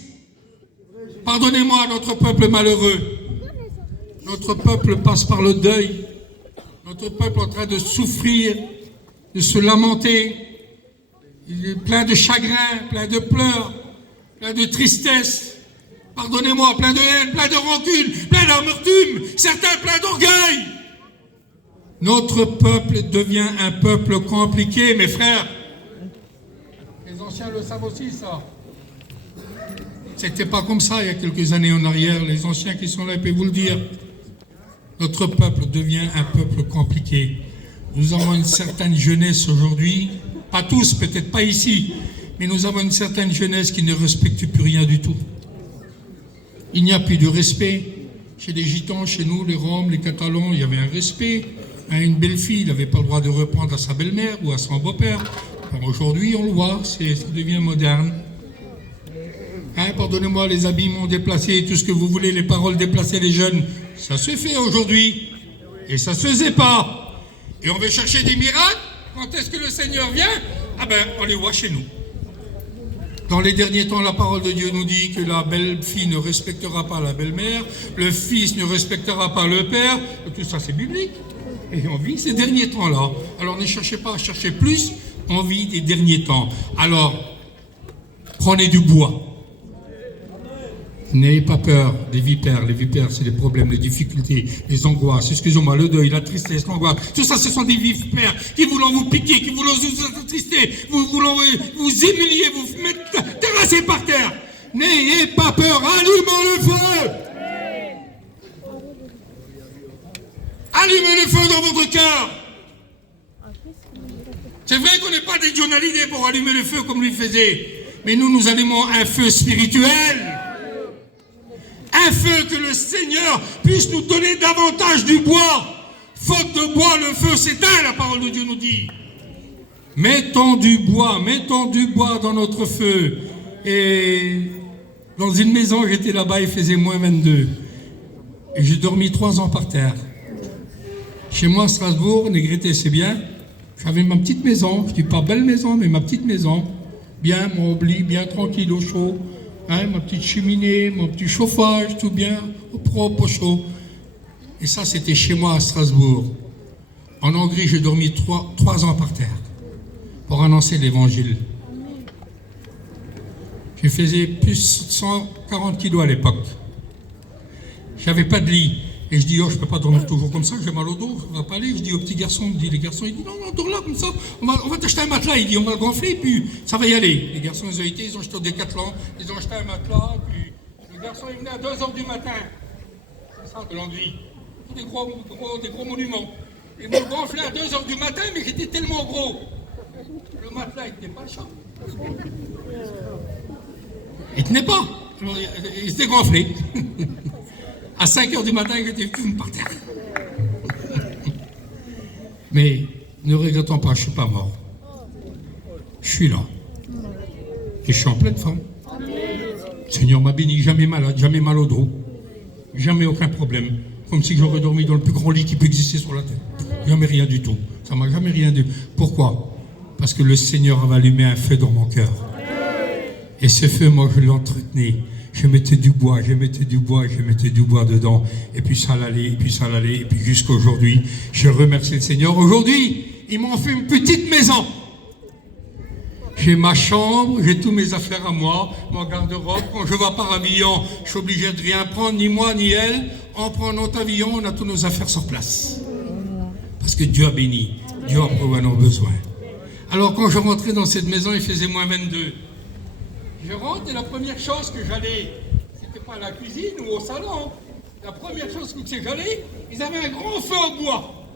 Pardonnez-moi, notre peuple malheureux. Notre peuple passe par le deuil. Notre peuple est en train de souffrir, de se lamenter. Il est plein de chagrin, plein de pleurs, plein de tristesse. Pardonnez-moi, plein de haine, plein de rancune, plein d'amertume, certains plein d'orgueil. Notre peuple devient un peuple compliqué, mes frères. Les anciens le savent aussi, ça. C'était pas comme ça il y a quelques années en arrière. Les anciens qui sont là peuvent vous le dire. Notre peuple devient un peuple compliqué. Nous avons une certaine jeunesse aujourd'hui, pas tous, peut-être pas ici, mais nous avons une certaine jeunesse qui ne respecte plus rien du tout. Il n'y a plus de respect. Chez les Gitans, chez nous, les Roms, les Catalans, il y avait un respect. Une belle-fille, il n'avait pas le droit de reprendre à sa belle-mère ou à son beau-père. Aujourd'hui, on le voit, ça devient moderne. Pardonnez-moi, les habillements déplacés, tout ce que vous voulez, les paroles déplacées, les jeunes, ça se fait aujourd'hui. Et ça se faisait pas. Et on veut chercher des miracles. Quand est-ce que le Seigneur vient? Ah ben, on les voit chez nous. Dans les derniers temps, la parole de Dieu nous dit que la belle-fille ne respectera pas la belle-mère, le fils ne respectera pas le père. Tout ça, c'est biblique. Et on vit ces derniers temps-là. Alors ne cherchez pas à chercher plus, on vit des derniers temps. Alors, prenez du bois. N'ayez pas peur des vipères. Les vipères, c'est les problèmes, les difficultés, les angoisses, excusez-moi, le deuil, la tristesse, l'angoisse. Tout ça, ce sont des vipères qui voulont vous piquer, qui voulont vous attrister, voulont vous humilier, vous mettre terrasser par terre. N'ayez pas peur, allumons le feu. Allumez le feu dans votre cœur. C'est vrai qu'on n'est pas des journalistes pour allumer le feu comme lui faisait, mais nous allumons un feu spirituel. Un feu que le Seigneur puisse nous donner davantage du bois. Faute de bois, le feu s'éteint, la parole de Dieu nous dit. Mettons du bois dans notre feu. Et dans une maison, j'étais là-bas, il faisait moins 22. Et j'ai dormi 3 ans par terre. Chez moi à Strasbourg, Négrité, c'est bien. J'avais ma petite maison, je dis pas belle maison, mais ma petite maison. Bien, mon lit, bien tranquille, au chaud. Ma petite cheminée, mon petit chauffage, tout bien, au propre, au chaud. Et ça, c'était chez moi à Strasbourg. En Hongrie, j'ai dormi 3 ans par terre pour annoncer l'évangile. Je faisais plus de 140 kilos à l'époque. J'avais pas de lit. Et je dis, je peux pas dormir toujours comme ça, j'ai mal au dos, ça va pas aller. Je dis au petit garçon, les garçons, il dit, non, dors là comme ça, on va t'acheter un matelas. Il dit, on va le gonfler, puis ça va y aller. Les garçons, ils ont acheté au Décathlon, ils ont acheté un matelas, puis le garçon, il venait à 2h du matin. C'est ça, de l'Hongrie. Des gros monuments. Ils m'ont gonflé à 2h du matin, mais j'étais tellement gros. Le matelas, il tenait pas le champ. Il tenait pas. Il s'était gonflé. À 5h du matin, j'étais par terre. Mais ne regrettons pas, je ne suis pas mort. Je suis là. Et je suis en pleine forme. Le Seigneur m'a béni, jamais malade, jamais mal au dos. Jamais aucun problème. Comme si j'aurais dormi dans le plus grand lit qui peut exister sur la terre. Jamais rien du tout. Ça m'a jamais rien dit. Pourquoi? Parce que le Seigneur avait allumé un feu dans mon cœur. Et ce feu, moi, je l'entretenais. Je mettais du bois dedans, et puis ça allait, et puis jusqu'à aujourd'hui, je remercie le Seigneur. Aujourd'hui, ils m'ont fait une petite maison. J'ai ma chambre, j'ai tous mes affaires à moi, mon garde-robe. Quand je vais par avion, je suis obligé de rien prendre, ni moi, ni elle. En prenant notre avion, on a toutes nos affaires sur place. Parce que Dieu a béni, Dieu a pourvu à nos besoins. Alors quand je rentrais dans cette maison, il faisait moins 22. Je rentre et la première chose que j'allais, c'était pas à la cuisine ou au salon. La première chose que j'allais, ils avaient un grand feu au bois.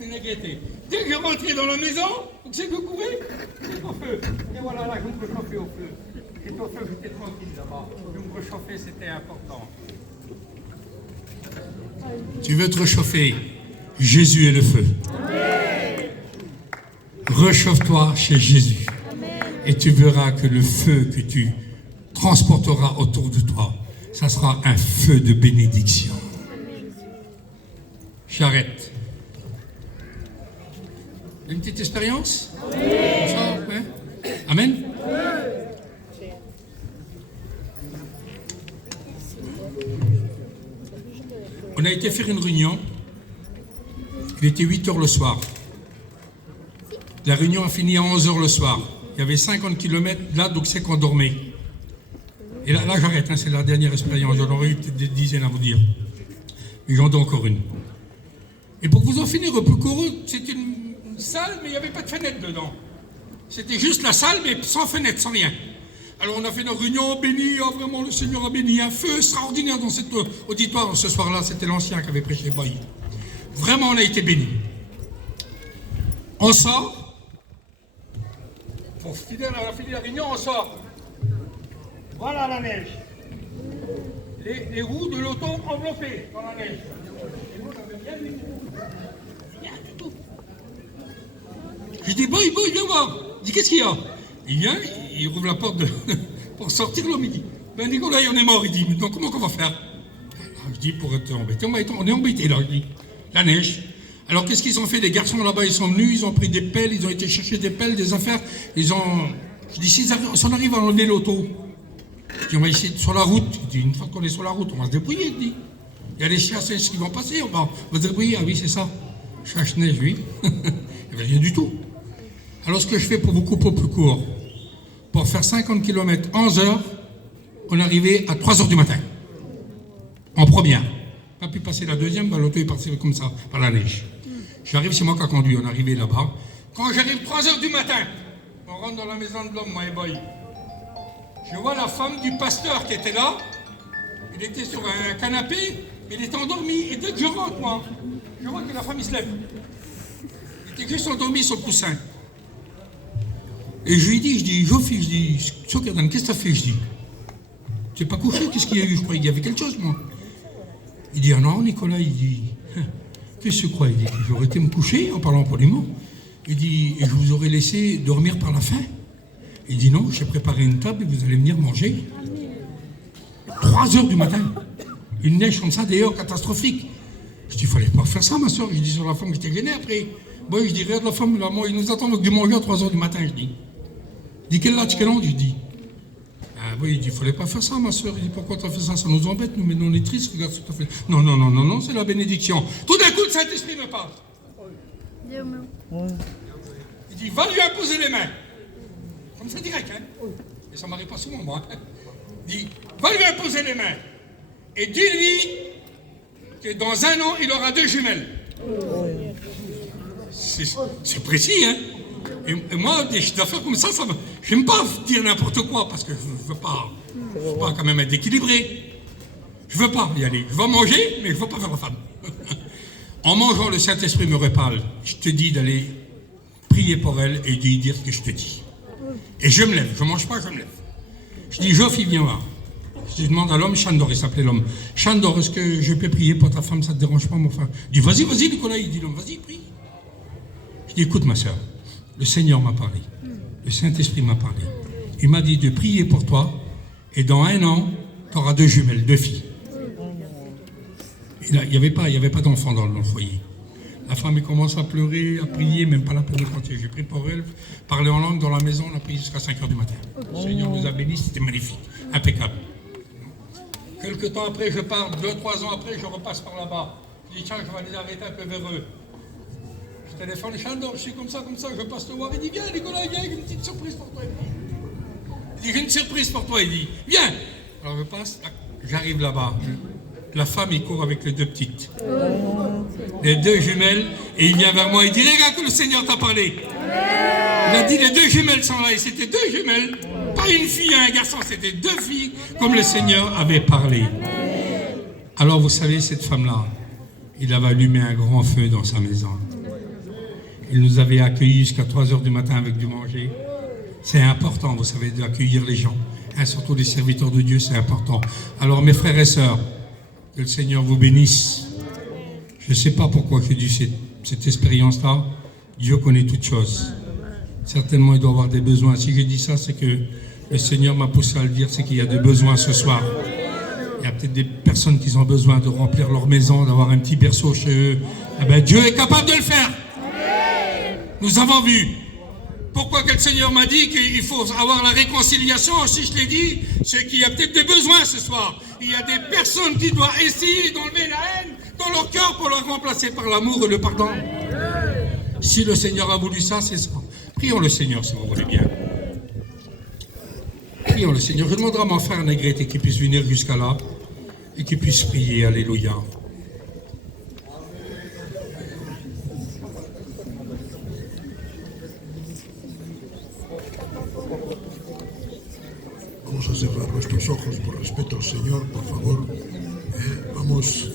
Dès que je rentrais dans la maison, c'est que vous courez, c'est au feu. Et voilà, là, je me réchauffais au feu. J'étais au feu, j'étais tranquille là-bas. Je me réchauffais, c'était important. Tu veux te réchauffer? Jésus est le feu. Réchauffe-toi chez Jésus. Et tu verras que le feu que tu transporteras autour de toi, ça sera un feu de bénédiction. J'arrête. Une petite expérience? Ça, ouais. Amen. On a été faire une réunion. Il était 8h le soir. La réunion a fini à 11h le soir. Il y avait 50 km là, donc c'est qu'on dormait. Et là j'arrête, c'est la dernière expérience. J'en aurais eu des dizaines à vous dire. Et j'en donne encore une. Et pour vous en finir un peu court, c'était une salle, mais il n'y avait pas de fenêtre dedans. C'était juste la salle, mais sans fenêtre, sans rien. Alors on a fait nos réunions bénies, oh, vraiment le Seigneur a béni, un feu extraordinaire dans cet auditoire. Ce soir-là, c'était l'ancien qui avait prêché Boy. Vraiment, on a été bénis. On sort. Pour finir la réunion, on sort. Voilà la neige. Les roues de l'auto enveloppées dans la neige. Et moi, j'avais rien du tout. Rien du tout. Je dis, Boy, viens voir. Je dis, qu'est-ce qu'il y a? Il vient, il rouvre la porte pour sortir l'homme. Il dit, ben Nicolas, on est mort. Il dit, mais donc comment qu'on va faire? Alors, je dis, pour être embêté, on est embêté là. Je dis, la neige. Alors qu'est-ce qu'ils ont fait? Les garçons là-bas, ils sont venus, ils ont pris des pelles, ils ont été chercher des pelles, des affaires. Ils ont. Je dis, si on arrive à enlever l'auto, je dis, on va essayer sur la route. Je dis, une fois qu'on est sur la route, on va se débrouiller. Je dis, il y a les chasses qui vont passer, on va se débrouiller. Ah oui, c'est ça. Chasse-neige, oui. Il n'y avait rien du tout. Alors ce que je fais pour vous couper au plus court, pour faire 50 km en 11 heures, on est arrivé à 3 heures du matin. En première. Pas pu passer la deuxième, l'auto est parti comme ça, par la neige. J'arrive, c'est moi qui a conduit, on est arrivé là-bas. Quand j'arrive 3 heures du matin, on rentre dans la maison de l'homme, moi et Boy. Je vois la femme du pasteur qui était là. Il était sur un canapé, mais il était endormi. Et dès que je rentre, moi, je vois que la femme, il se lève. Il était juste endormi sur le coussin. Et je lui dis, Jofi, je dis, Sokadan, qu'est-ce que t'as fait? Je dis, tu n'es pas couché, qu'est-ce qu'il y a eu? Je croyais qu'il y avait quelque chose, moi. Il dit, ah non, Nicolas, il dit, qu'est-ce que tu crois? Il dit, j'aurais été me coucher, en parlant poliment. Il dit, et je vous aurais laissé dormir par la faim. Il dit, non, j'ai préparé une table et vous allez venir manger. 3 heures du matin. Une neige comme ça, d'ailleurs, catastrophique. Je dis, il fallait pas faire ça, ma soeur. Je dis, sur la femme, j'étais gêné après. Bon, je dis, regarde la femme, là, moi, il nous attend du manger à 3 heures du matin, je dis. Il dit, quel âge, quel âge? Je dis. Ah oui, il dit, il fallait pas faire ça, ma soeur. Il dit, pourquoi tu as fait ça? Ça nous embête, nous, mais on est tristes, regarde ce que tu as fait. Non, c'est la bénédiction. Tout d'un coup, le Saint-Esprit me parle. Il dit, va lui imposer les mains. Comme ça, direct, hein. Et ça m'arrive pas souvent, moi. Il dit, va lui imposer les mains. Et dis-lui que dans 1 an, il aura 2 jumelles. C'est précis, hein. Et moi, des affaires comme ça, j'aime pas dire n'importe quoi, parce que je veux pas quand même être équilibré. Je veux pas y aller. Je veux manger, mais je veux pas faire la femme. En mangeant, le Saint-Esprit me reparle. Je te dis d'aller prier pour elle et de lui dire ce que je te dis. Et je me lève. Je mange pas, je me lève. Je dis, Joff, il vient voir. Je demande à l'homme, Chandor, il s'appelait l'homme. Chandor, est-ce que je peux prier pour ta femme? Ça te dérange pas, mon frère? Il dit, vas-y, Nicolas. Il dit, l'homme, vas-y, prie. Je dis, écoute, ma soeur, le Seigneur m'a parlé. Le Saint-Esprit m'a parlé. Il m'a dit de prier pour toi, et dans 1 an, tu auras 2 jumelles, 2 filles. Il n'y avait pas d'enfant dans le foyer. La femme, elle commence à pleurer, à prier, même pas la peine de compter. J'ai pris pour elle, parler en langue dans la maison, on a prié jusqu'à 5 heures du matin. Le Seigneur nous a bénis, c'était magnifique, impeccable. Quelque temps après, je pars, 2-3 ans après, je repasse par là-bas. Je dis, tiens, je vais aller arrêter un peu vers eux. Je téléphone, Chandor, je suis comme ça, je passe te voir. Il dit, viens, Nicolas, viens, j'ai une petite surprise pour toi. Il dit, j'ai une surprise pour toi. Il dit, viens. Alors je passe, j'arrive là-bas. La femme, il court avec les 2 petites. Les 2 jumelles. Et il vient vers moi, il dit, regarde que le Seigneur t'a parlé. Il a dit, les 2 jumelles sont là. Et c'était 2 jumelles. Pas une fille et un garçon, c'était 2 filles, comme le Seigneur avait parlé. Alors vous savez, cette femme-là, il avait allumé un grand feu dans sa maison. Il nous avait accueillis jusqu'à 3 heures du matin avec du manger. C'est important, vous savez, d'accueillir les gens. Hein, surtout les serviteurs de Dieu, c'est important. Alors mes frères et sœurs, que le Seigneur vous bénisse. Je ne sais pas pourquoi j'ai dû cette expérience-là. Dieu connaît toutes choses. Certainement, il doit avoir des besoins. Si j'ai dit ça, c'est que le Seigneur m'a poussé à le dire, c'est qu'il y a des besoins ce soir. Il y a peut-être des personnes qui ont besoin de remplir leur maison, d'avoir un petit berceau chez eux. Eh bien, Dieu est capable de le faire. Nous avons vu. Pourquoi que le Seigneur m'a dit qu'il faut avoir la réconciliation? Si je l'ai dit, c'est qu'il y a peut-être des besoins ce soir. Il y a des personnes qui doivent essayer d'enlever la haine dans leur cœur pour la remplacer par l'amour et le pardon. Si le Seigneur a voulu ça, c'est ça. Prions le Seigneur si vous voulez bien. Prions le Seigneur. Je demanderai à mon frère Négrete qu'il puisse venir jusqu'à là et qu'il puisse prier. Alléluia. vuestros ojos por respeto al Señor, por favor. Vamos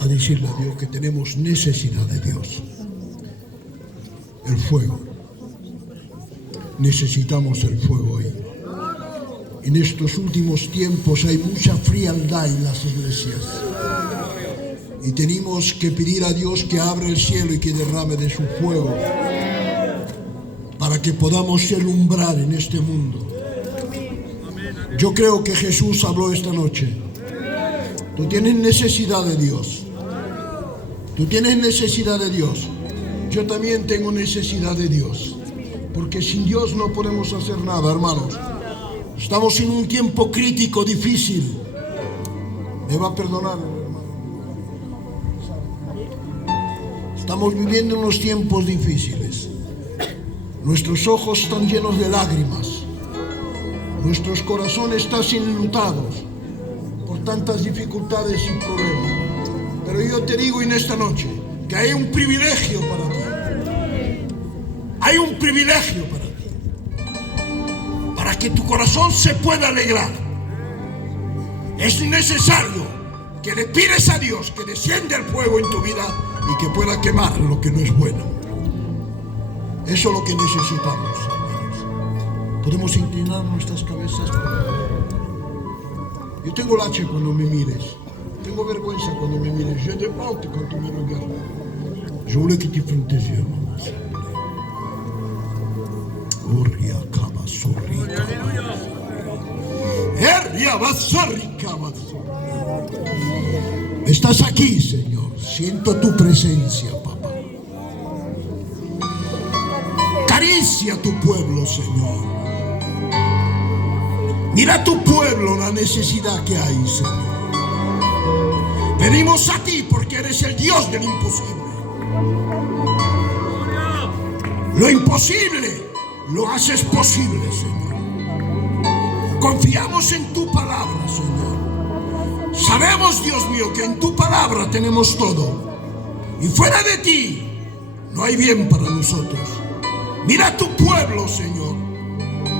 a decirle a Dios que tenemos necesidad de Dios. El fuego. Necesitamos el fuego hoy. En estos últimos tiempos hay mucha frialdad en las iglesias. Y tenemos que pedir a Dios que abra el cielo y que derrame de su fuego para que podamos alumbrar en este mundo. Yo creo que Jesús habló esta noche. Tú tienes necesidad de Dios. Tú tienes necesidad de Dios. Yo también tengo necesidad de Dios. Porque sin Dios no podemos hacer nada, hermanos. Estamos en un tiempo crítico, difícil. Me va a perdonar, hermano. Estamos viviendo unos tiempos difíciles. Nuestros ojos están llenos de lágrimas. Nuestros corazones están enlutados por tantas dificultades y problemas. Pero yo te digo en esta noche que hay un privilegio para ti. Hay un privilegio para ti. Para que tu corazón se pueda alegrar. Es necesario que le pides a Dios que descienda el fuego en tu vida y que pueda quemar lo que no es bueno. Eso es lo que necesitamos, hermanos. Podemos inclinar nuestras cabezas. Yo tengo lache cuando me mires. Tengo vergüenza cuando me mires. J'ai de honte quand tu me regardes. Je voulais que tu fermes tes yeux, maman. Oria kaba sorri kaba. Eria basorri kaba. Estás aquí, Señor. Siento tu presencia, papá. Acaricia a tu pueblo, Señor. Mira a tu pueblo la necesidad que hay, Señor. Venimos a ti porque eres el Dios del imposible. Lo imposible lo haces posible, Señor. Confiamos en tu palabra, Señor. Sabemos, Dios mío, que en tu palabra tenemos todo. Y fuera de ti no hay bien para nosotros. Mira a tu pueblo, Señor.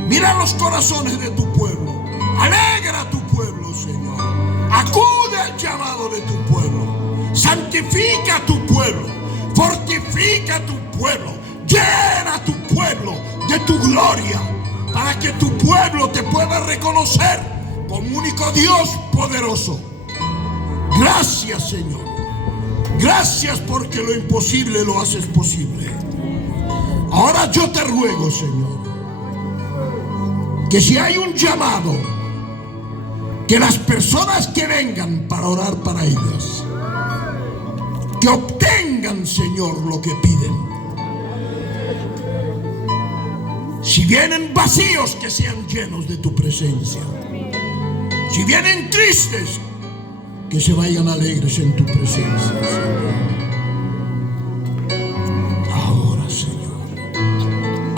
Mira los corazones de tu pueblo. Alegra a tu pueblo, Señor. Acude al llamado de tu pueblo. Santifica a tu pueblo. Fortifica a tu pueblo. Llena a tu pueblo de tu gloria. Para que tu pueblo te pueda reconocer como único Dios poderoso. Gracias, Señor. Gracias porque lo imposible lo haces posible. Ahora yo te ruego, Señor, que si hay un llamado, que las personas que vengan para orar para ellas, que obtengan, Señor, lo que piden. Si vienen vacíos, que sean llenos de tu presencia. Si vienen tristes, que se vayan alegres en tu presencia, Señor.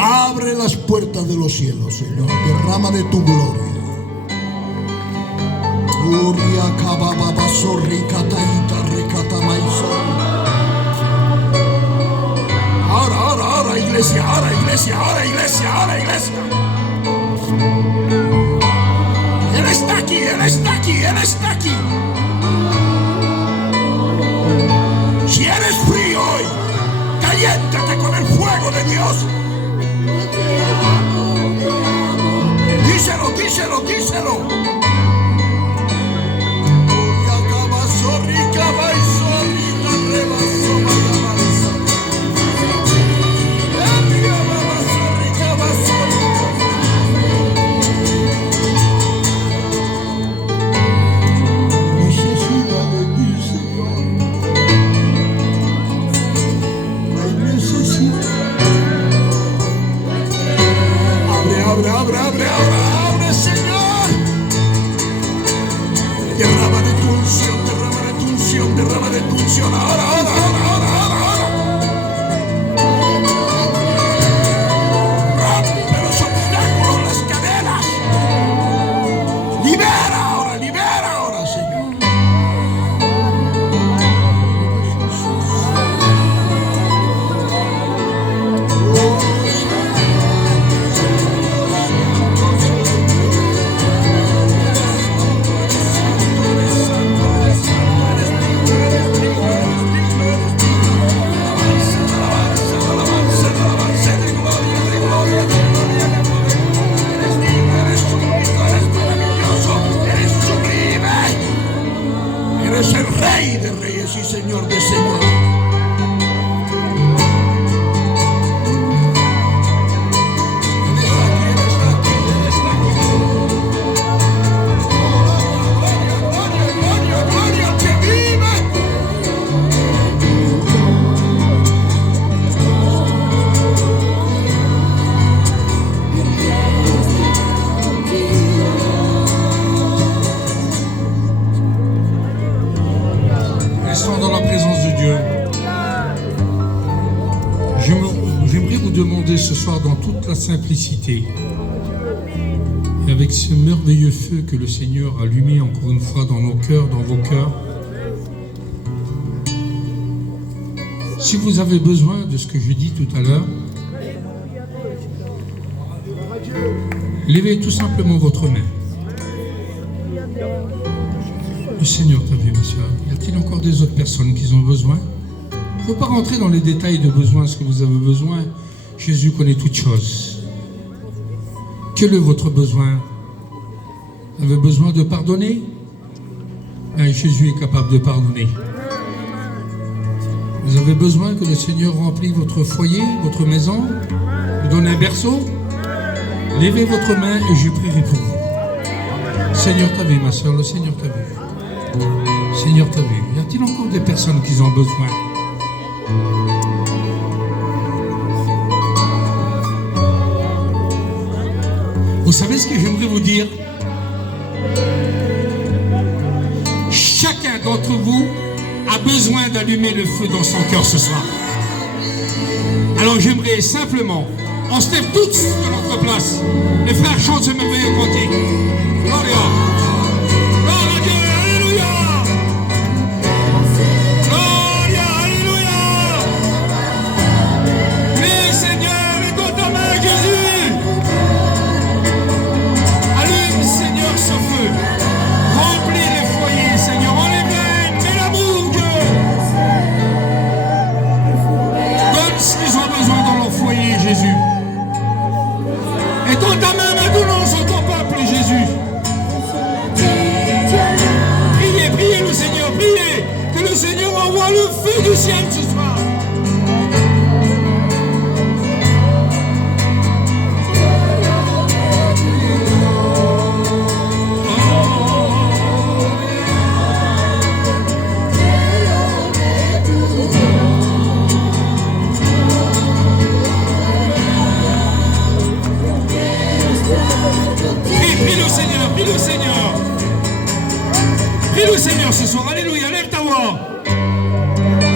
Abre las puertas de los cielos, Señor. Derrama de tu gloria. Ahora, iglesia, ahora, iglesia. Él está aquí, Él está aquí, Él está aquí. Si eres frío hoy, caliéntate con el fuego de Dios. Díselo. Abre, Señor. vous demander ce soir dans toute la simplicité et avec ce merveilleux feu que le Seigneur a allumé encore une fois dans nos cœurs, dans vos cœurs, si vous avez besoin de ce que je dis tout à l'heure, levez tout simplement votre main. Le Seigneur t'a vu, ma soeur. Y a-t-il encore des autres personnes qui ont besoin? Il ne faut pas rentrer dans les détails de besoin, ce que vous avez besoin. Jésus connaît toutes choses. Quel est votre besoin? Vous avez besoin de pardonner? Jésus est capable de pardonner. Vous avez besoin que le Seigneur remplisse votre foyer, votre maison, vous donne un berceau? Levez votre main et je prierai pour vous. Seigneur t'a vu, ma soeur, le Seigneur t'a vu. Seigneur t'a vu. Y a-t-il encore des personnes qui ont besoin? Vous savez ce que j'aimerais vous dire? Chacun d'entre vous a besoin d'allumer le feu dans son cœur ce soir. Alors j'aimerais simplement, on se lève tous de notre place. Les frères chantent ce merveilleux cantique. Gloria. Gloire à Dieu, alléluia. Gloria, alléluia. Oui, Seigneur, et dans ta main, Jésus. Allume, Seigneur, ce feu. Remplis les foyers, Seigneur. Enlève-les, mets l'amour, Dieu. Donne ce qu'ils ont besoin dans leur foyer, Jésus. Et dans ta main maintenant sur ton peuple, Jésus. Priez, priez le Seigneur, priez. Que le Seigneur envoie le feu du ciel ce soir. Prie le Seigneur, prie le Seigneur. Prie le Seigneur ce soir, alléluia, lève ta voix.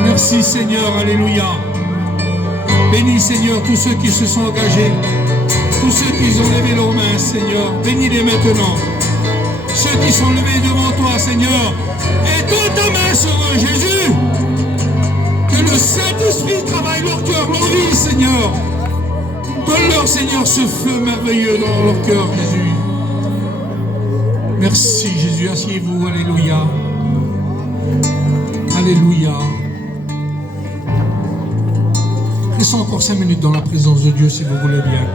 Merci Seigneur, alléluia. Bénis Seigneur tous ceux qui se sont engagés, tous ceux qui ont levé leurs mains, Seigneur. Bénis-les maintenant. Ceux qui sont levés devant toi, Seigneur. Et dans ta main sur eux, Jésus. Que le Saint-Esprit travaille leur cœur, leur vie, Seigneur. Donne-leur, Seigneur, ce feu merveilleux dans leur cœur, Jésus. Merci, Jésus. Asseyez-vous. Alléluia. Alléluia. Restons encore 5 minutes dans la présence de Dieu, si vous voulez bien.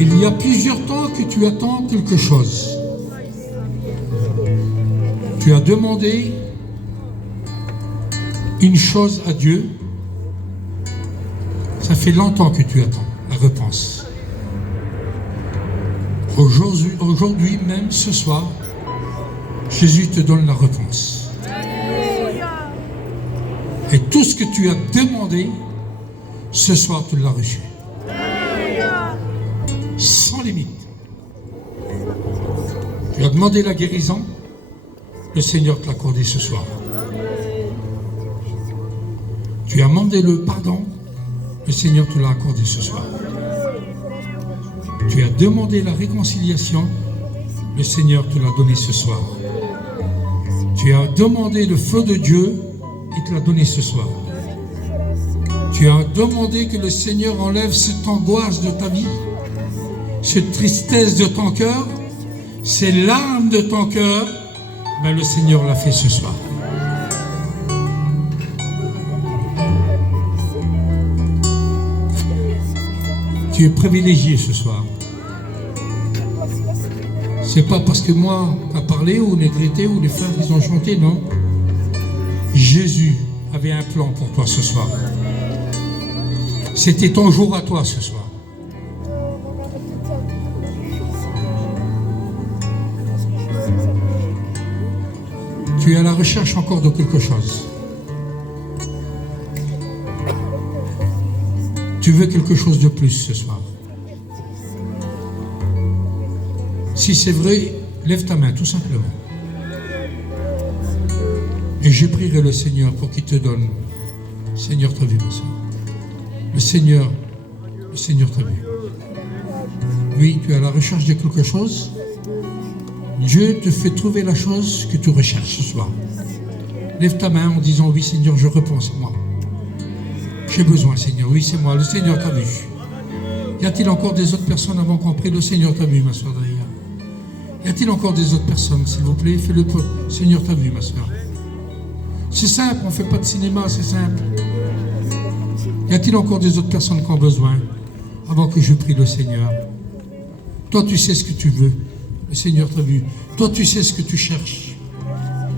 Il y a plusieurs temps que tu attends quelque chose. Tu as demandé une chose à Dieu. Ça fait longtemps que tu attends la réponse. Aujourd'hui même, ce soir, Jésus te donne la réponse. Et tout ce que tu as demandé, ce soir, tu l'as reçu. Sans limite. Tu as demandé la guérison, le Seigneur te l'a accordé ce soir. Tu as demandé le pardon, le Seigneur te l'a accordé ce soir. Tu as demandé la réconciliation, le Seigneur te l'a donné ce soir. Tu as demandé le feu de Dieu, il te l'a donné ce soir. Tu as demandé que le Seigneur enlève cette angoisse de ta vie, cette tristesse de ton cœur, ces larmes de ton cœur. Ben, le Seigneur l'a fait ce soir. Tu es privilégié ce soir. C'est pas parce que moi, t'as parlé ou Négrité ou les frères qui ont chanté, non. Jésus avait un plan pour toi ce soir. C'était ton jour à toi ce soir. Tu es à la recherche encore de quelque chose. Tu veux quelque chose de plus ce soir. Si c'est vrai, lève ta main tout simplement. Et je prierai le Seigneur pour qu'il te donne. Seigneur, t'as vu, ma soeur. Le Seigneur t'a vu. Oui, tu es à la recherche de quelque chose. Dieu te fait trouver la chose que tu recherches ce soir. Lève ta main en disant, oui Seigneur, je réponds, c'est moi. J'ai besoin, Seigneur. Oui, c'est moi. Le Seigneur t'a vu. Y a-t-il encore des autres personnes avant qu'on prie? Le Seigneur t'a vu, ma soeur derrière. Y a-t-il encore des autres personnes, s'il vous plaît? Fais-le. Le Seigneur t'a vu, ma soeur. C'est simple, on ne fait pas de cinéma, c'est simple. Y a-t-il encore des autres personnes qui ont besoin avant que je prie le Seigneur? Toi, tu sais ce que tu veux. Le Seigneur t'a vu. Toi, tu sais ce que tu cherches.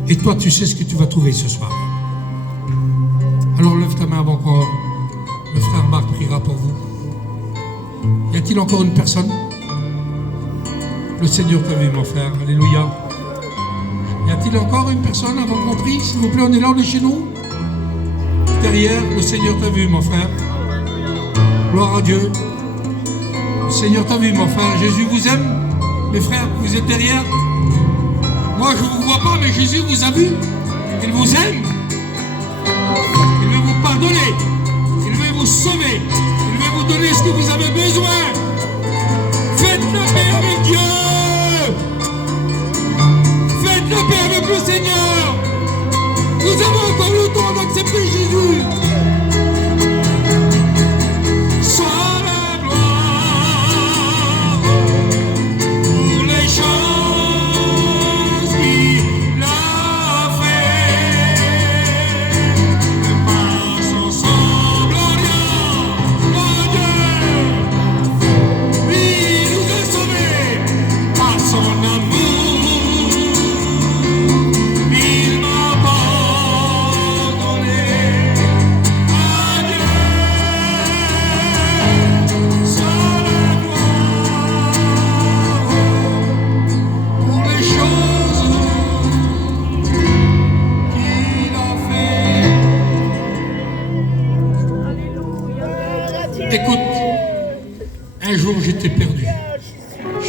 Et toi, tu sais ce que tu vas trouver ce soir. Alors, lève ta main avant qu'on... Le frère Marc priera pour vous. Y a-t-il encore une personne? Le Seigneur t'a vu, mon frère. Alléluia. Y a-t-il encore une personne avant qu'on prie? S'il vous plaît, on est là, on est chez nous. Derrière, le Seigneur t'a vu, mon frère. Gloire à Dieu. Le Seigneur t'a vu, mon frère. Jésus vous aime. Mes frères, vous êtes derrière. Moi, je ne vous vois pas, mais Jésus vous a vu. Il vous aime. Il veut vous pardonner. Il veut vous sauver. Il veut vous donner ce que vous avez besoin. Faites la paix avec Dieu. Faites la paix avec le Seigneur. Nous avons encore le temps d'accepter Jésus. Sois la gloire pour les choses qu'il a fait. Par son sang glorieux, mon Dieu, il nous a sauvés par son amour. Il m'a pardonné. Adieu, sois la gloire pour les choses qu'il a fait. Écoute, un jour j'étais perdu.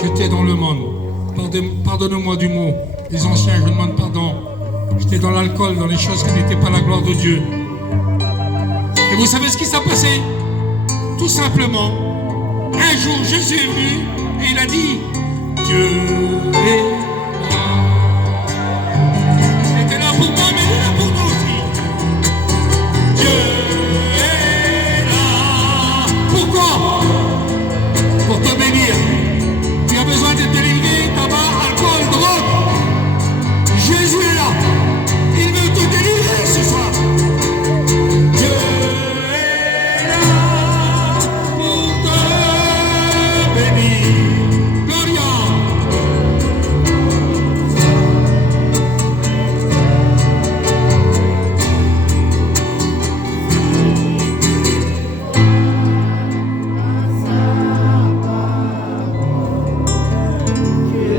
J'étais dans le monde. Pardonne-moi du mot. Les anciens, je demande pardon. J'étais dans l'alcool, dans les choses qui n'étaient pas la gloire de Dieu. Et vous savez ce qui s'est passé? Tout simplement, un jour Jésus est venu et il a dit, Dieu est là. Il était là pour moi, mais il est là pour toi aussi. Dieu est là. Pourquoi? Pour te bénir. Tu as besoin de te délivrer, tabac, alcool, drogue. Jésus est là. Il veut te délivrer ce soir. Dieu est là pour te bénir. Gloria.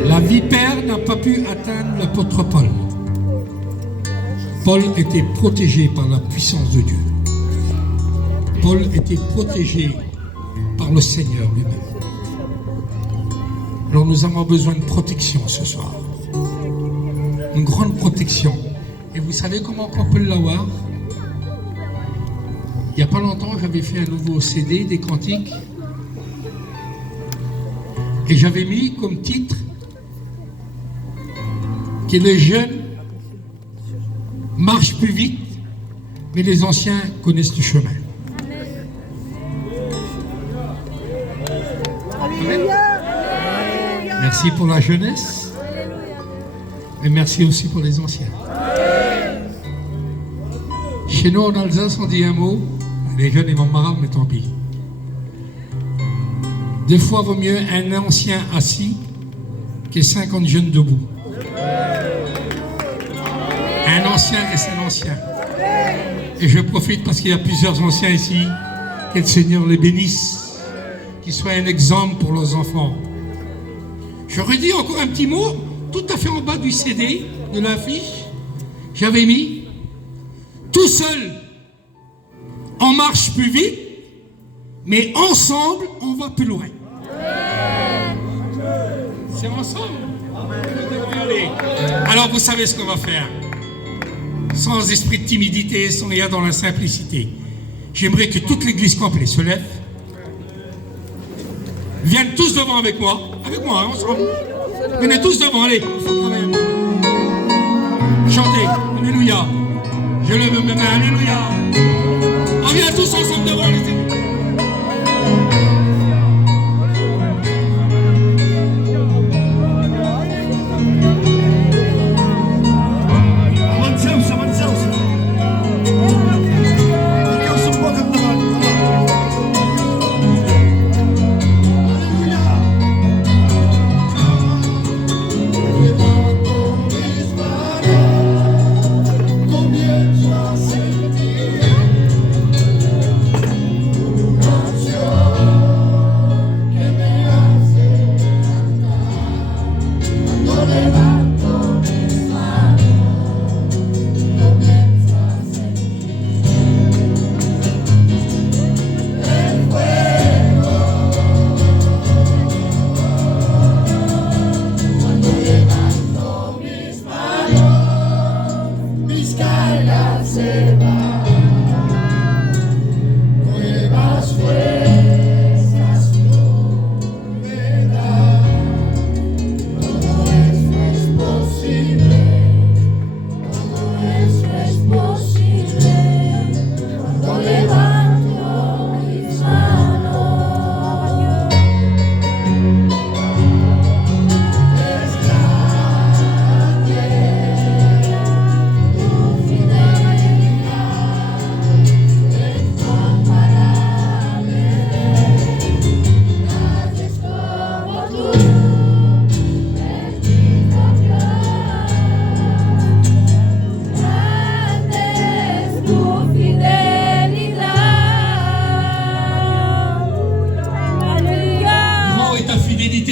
La vipère n'a pas pu atteindre l'apôtre Paul. Paul était protégé par la puissance de Dieu. Paul était protégé par le Seigneur lui-même. Alors nous avons besoin de protection ce soir. Une grande protection. Et vous savez comment on peut l'avoir? Il n'y a pas longtemps, j'avais fait un nouveau CD des cantiques. Et j'avais mis comme titre que les jeunes marchent plus vite, mais les anciens connaissent le chemin. Amen. Merci pour la jeunesse, mais merci aussi pour les anciens. Chez nous en Alsace, on dit un mot, les jeunes ils vont marrer, mais tant pis. Des fois, vaut mieux un ancien assis que 50 jeunes debout. Un ancien reste un ancien. Et je profite parce qu'il y a plusieurs anciens ici. Que le Seigneur les bénisse. Qu'ils soient un exemple pour leurs enfants. Je redis encore un petit mot. Tout à fait en bas du CD, de l'affiche, j'avais mis tout seul, on marche plus vite, mais ensemble, on va plus loin. C'est ensemble que nous devons aller. Alors vous savez ce qu'on va faire. sans esprit de timidité, sans rien, dans la simplicité. J'aimerais que toute l'église complète se lève, viennent tous devant avec moi, hein, ensemble. Venez tous devant, allez. Chantez, alléluia. Je lève mes mains, alléluia. On vient tous ensemble devant les églises.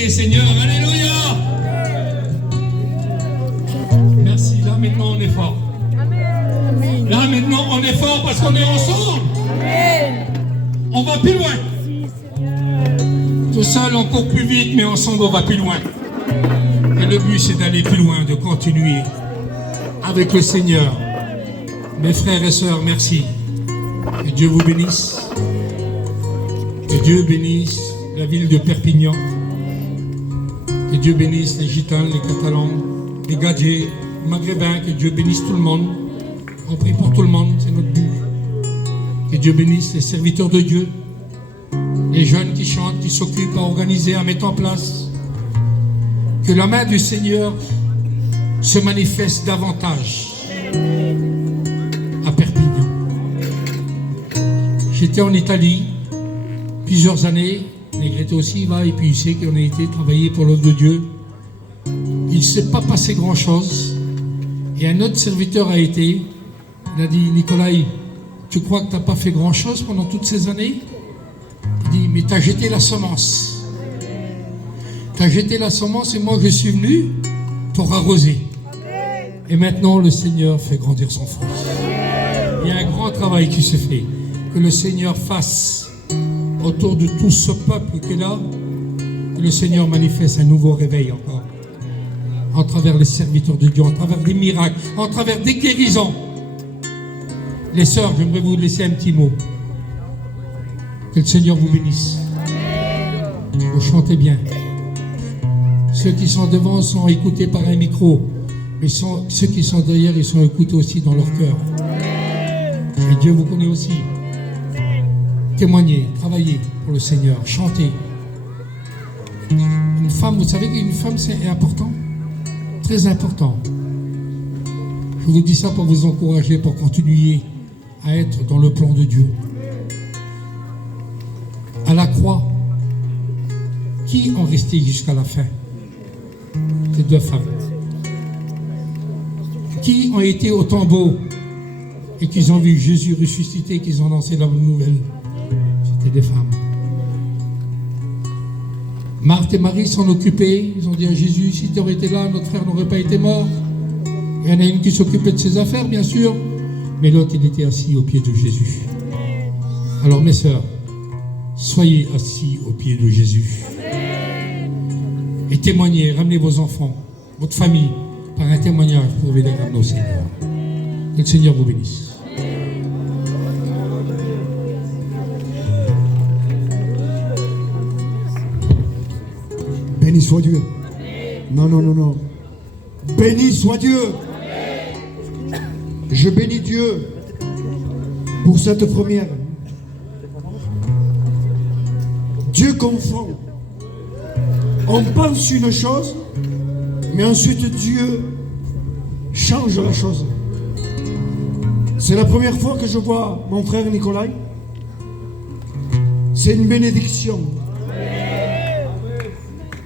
Seigneur, alléluia. Merci, là maintenant on est fort. Là maintenant on est fort parce qu'on est ensemble. On va plus loin. Tout seul on court plus vite, mais ensemble on va plus loin. Et le but c'est d'aller plus loin, de continuer avec le Seigneur. Mes frères et sœurs, merci. Que Dieu vous bénisse. Que Dieu bénisse la ville de Perpignan. Que Dieu bénisse les Gitans, les Catalans, les Gadjés, les Maghrébins. Que Dieu bénisse tout le monde. On prie pour tout le monde, c'est notre but. Que Dieu bénisse les serviteurs de Dieu, les jeunes qui chantent, qui s'occupent à organiser, à mettre en place. Que la main du Seigneur se manifeste davantage à Perpignan. J'étais en Italie plusieurs années. Négrette aussi va, et puis il sait qu'on a été travailler pour l'œuvre de Dieu. Il ne s'est pas passé grand-chose. Et un autre serviteur a été, il a dit, Nicolas, tu crois que tu n'as pas fait grand-chose pendant toutes ces années? Il dit, mais tu as jeté la semence. Tu as jeté la semence et moi je suis venu pour arroser. Et maintenant le Seigneur fait grandir son fruit. Il y a un grand travail qui se fait. Que le Seigneur fasse autour de tout ce peuple qui est là, que le Seigneur manifeste un nouveau réveil encore, en travers les serviteurs de Dieu, en travers des miracles, en travers des guérisons. Les sœurs, j'aimerais vous laisser un petit mot. Que le Seigneur vous bénisse. Vous chantez bien. Ceux qui sont devant sont écoutés par un micro, mais ceux qui sont derrière, ils sont écoutés aussi dans leur cœur. Et Dieu vous connaît aussi. Témoignez, travaillez pour le Seigneur, chantez. Une femme, vous savez qu'une femme c'est important, très important. Je vous dis ça pour vous encourager, pour continuer à être dans le plan de Dieu. À la croix, qui ont resté jusqu'à la fin? Ces deux femmes. Qui ont été au tombeau et qu'ils ont vu Jésus ressuscité, qu'ils ont lancé la bonne nouvelle? C'était des femmes. Marthe et Marie s'en occupaient. Ils ont dit à Jésus, si tu aurais été là, notre frère n'aurait pas été mort. Il y en a une qui s'occupait de ses affaires, bien sûr, mais l'autre, il était assis au pied de Jésus. Alors, mes sœurs, soyez assis au pied de Jésus. Et témoignez, ramenez vos enfants, votre famille, par un témoignage, vous pouvez les ramener au Seigneur. Que le Seigneur vous bénisse. Béni soit Dieu. Non, non, non, non. Béni soit Dieu. Je bénis Dieu pour cette première. Dieu confond. On pense une chose, mais ensuite Dieu change la chose. C'est la première fois que je vois mon frère Nicolas. C'est une bénédiction.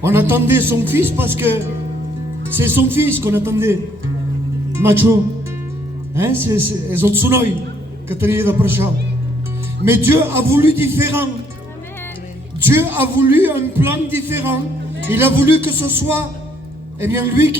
On attendait son fils parce que c'est son fils qu'on attendait. Macho. Hein, c'est les autres sonoi que tu as. Mais Dieu a voulu différent. Dieu a voulu un plan différent. Il a voulu que ce soit, eh bien, lui qui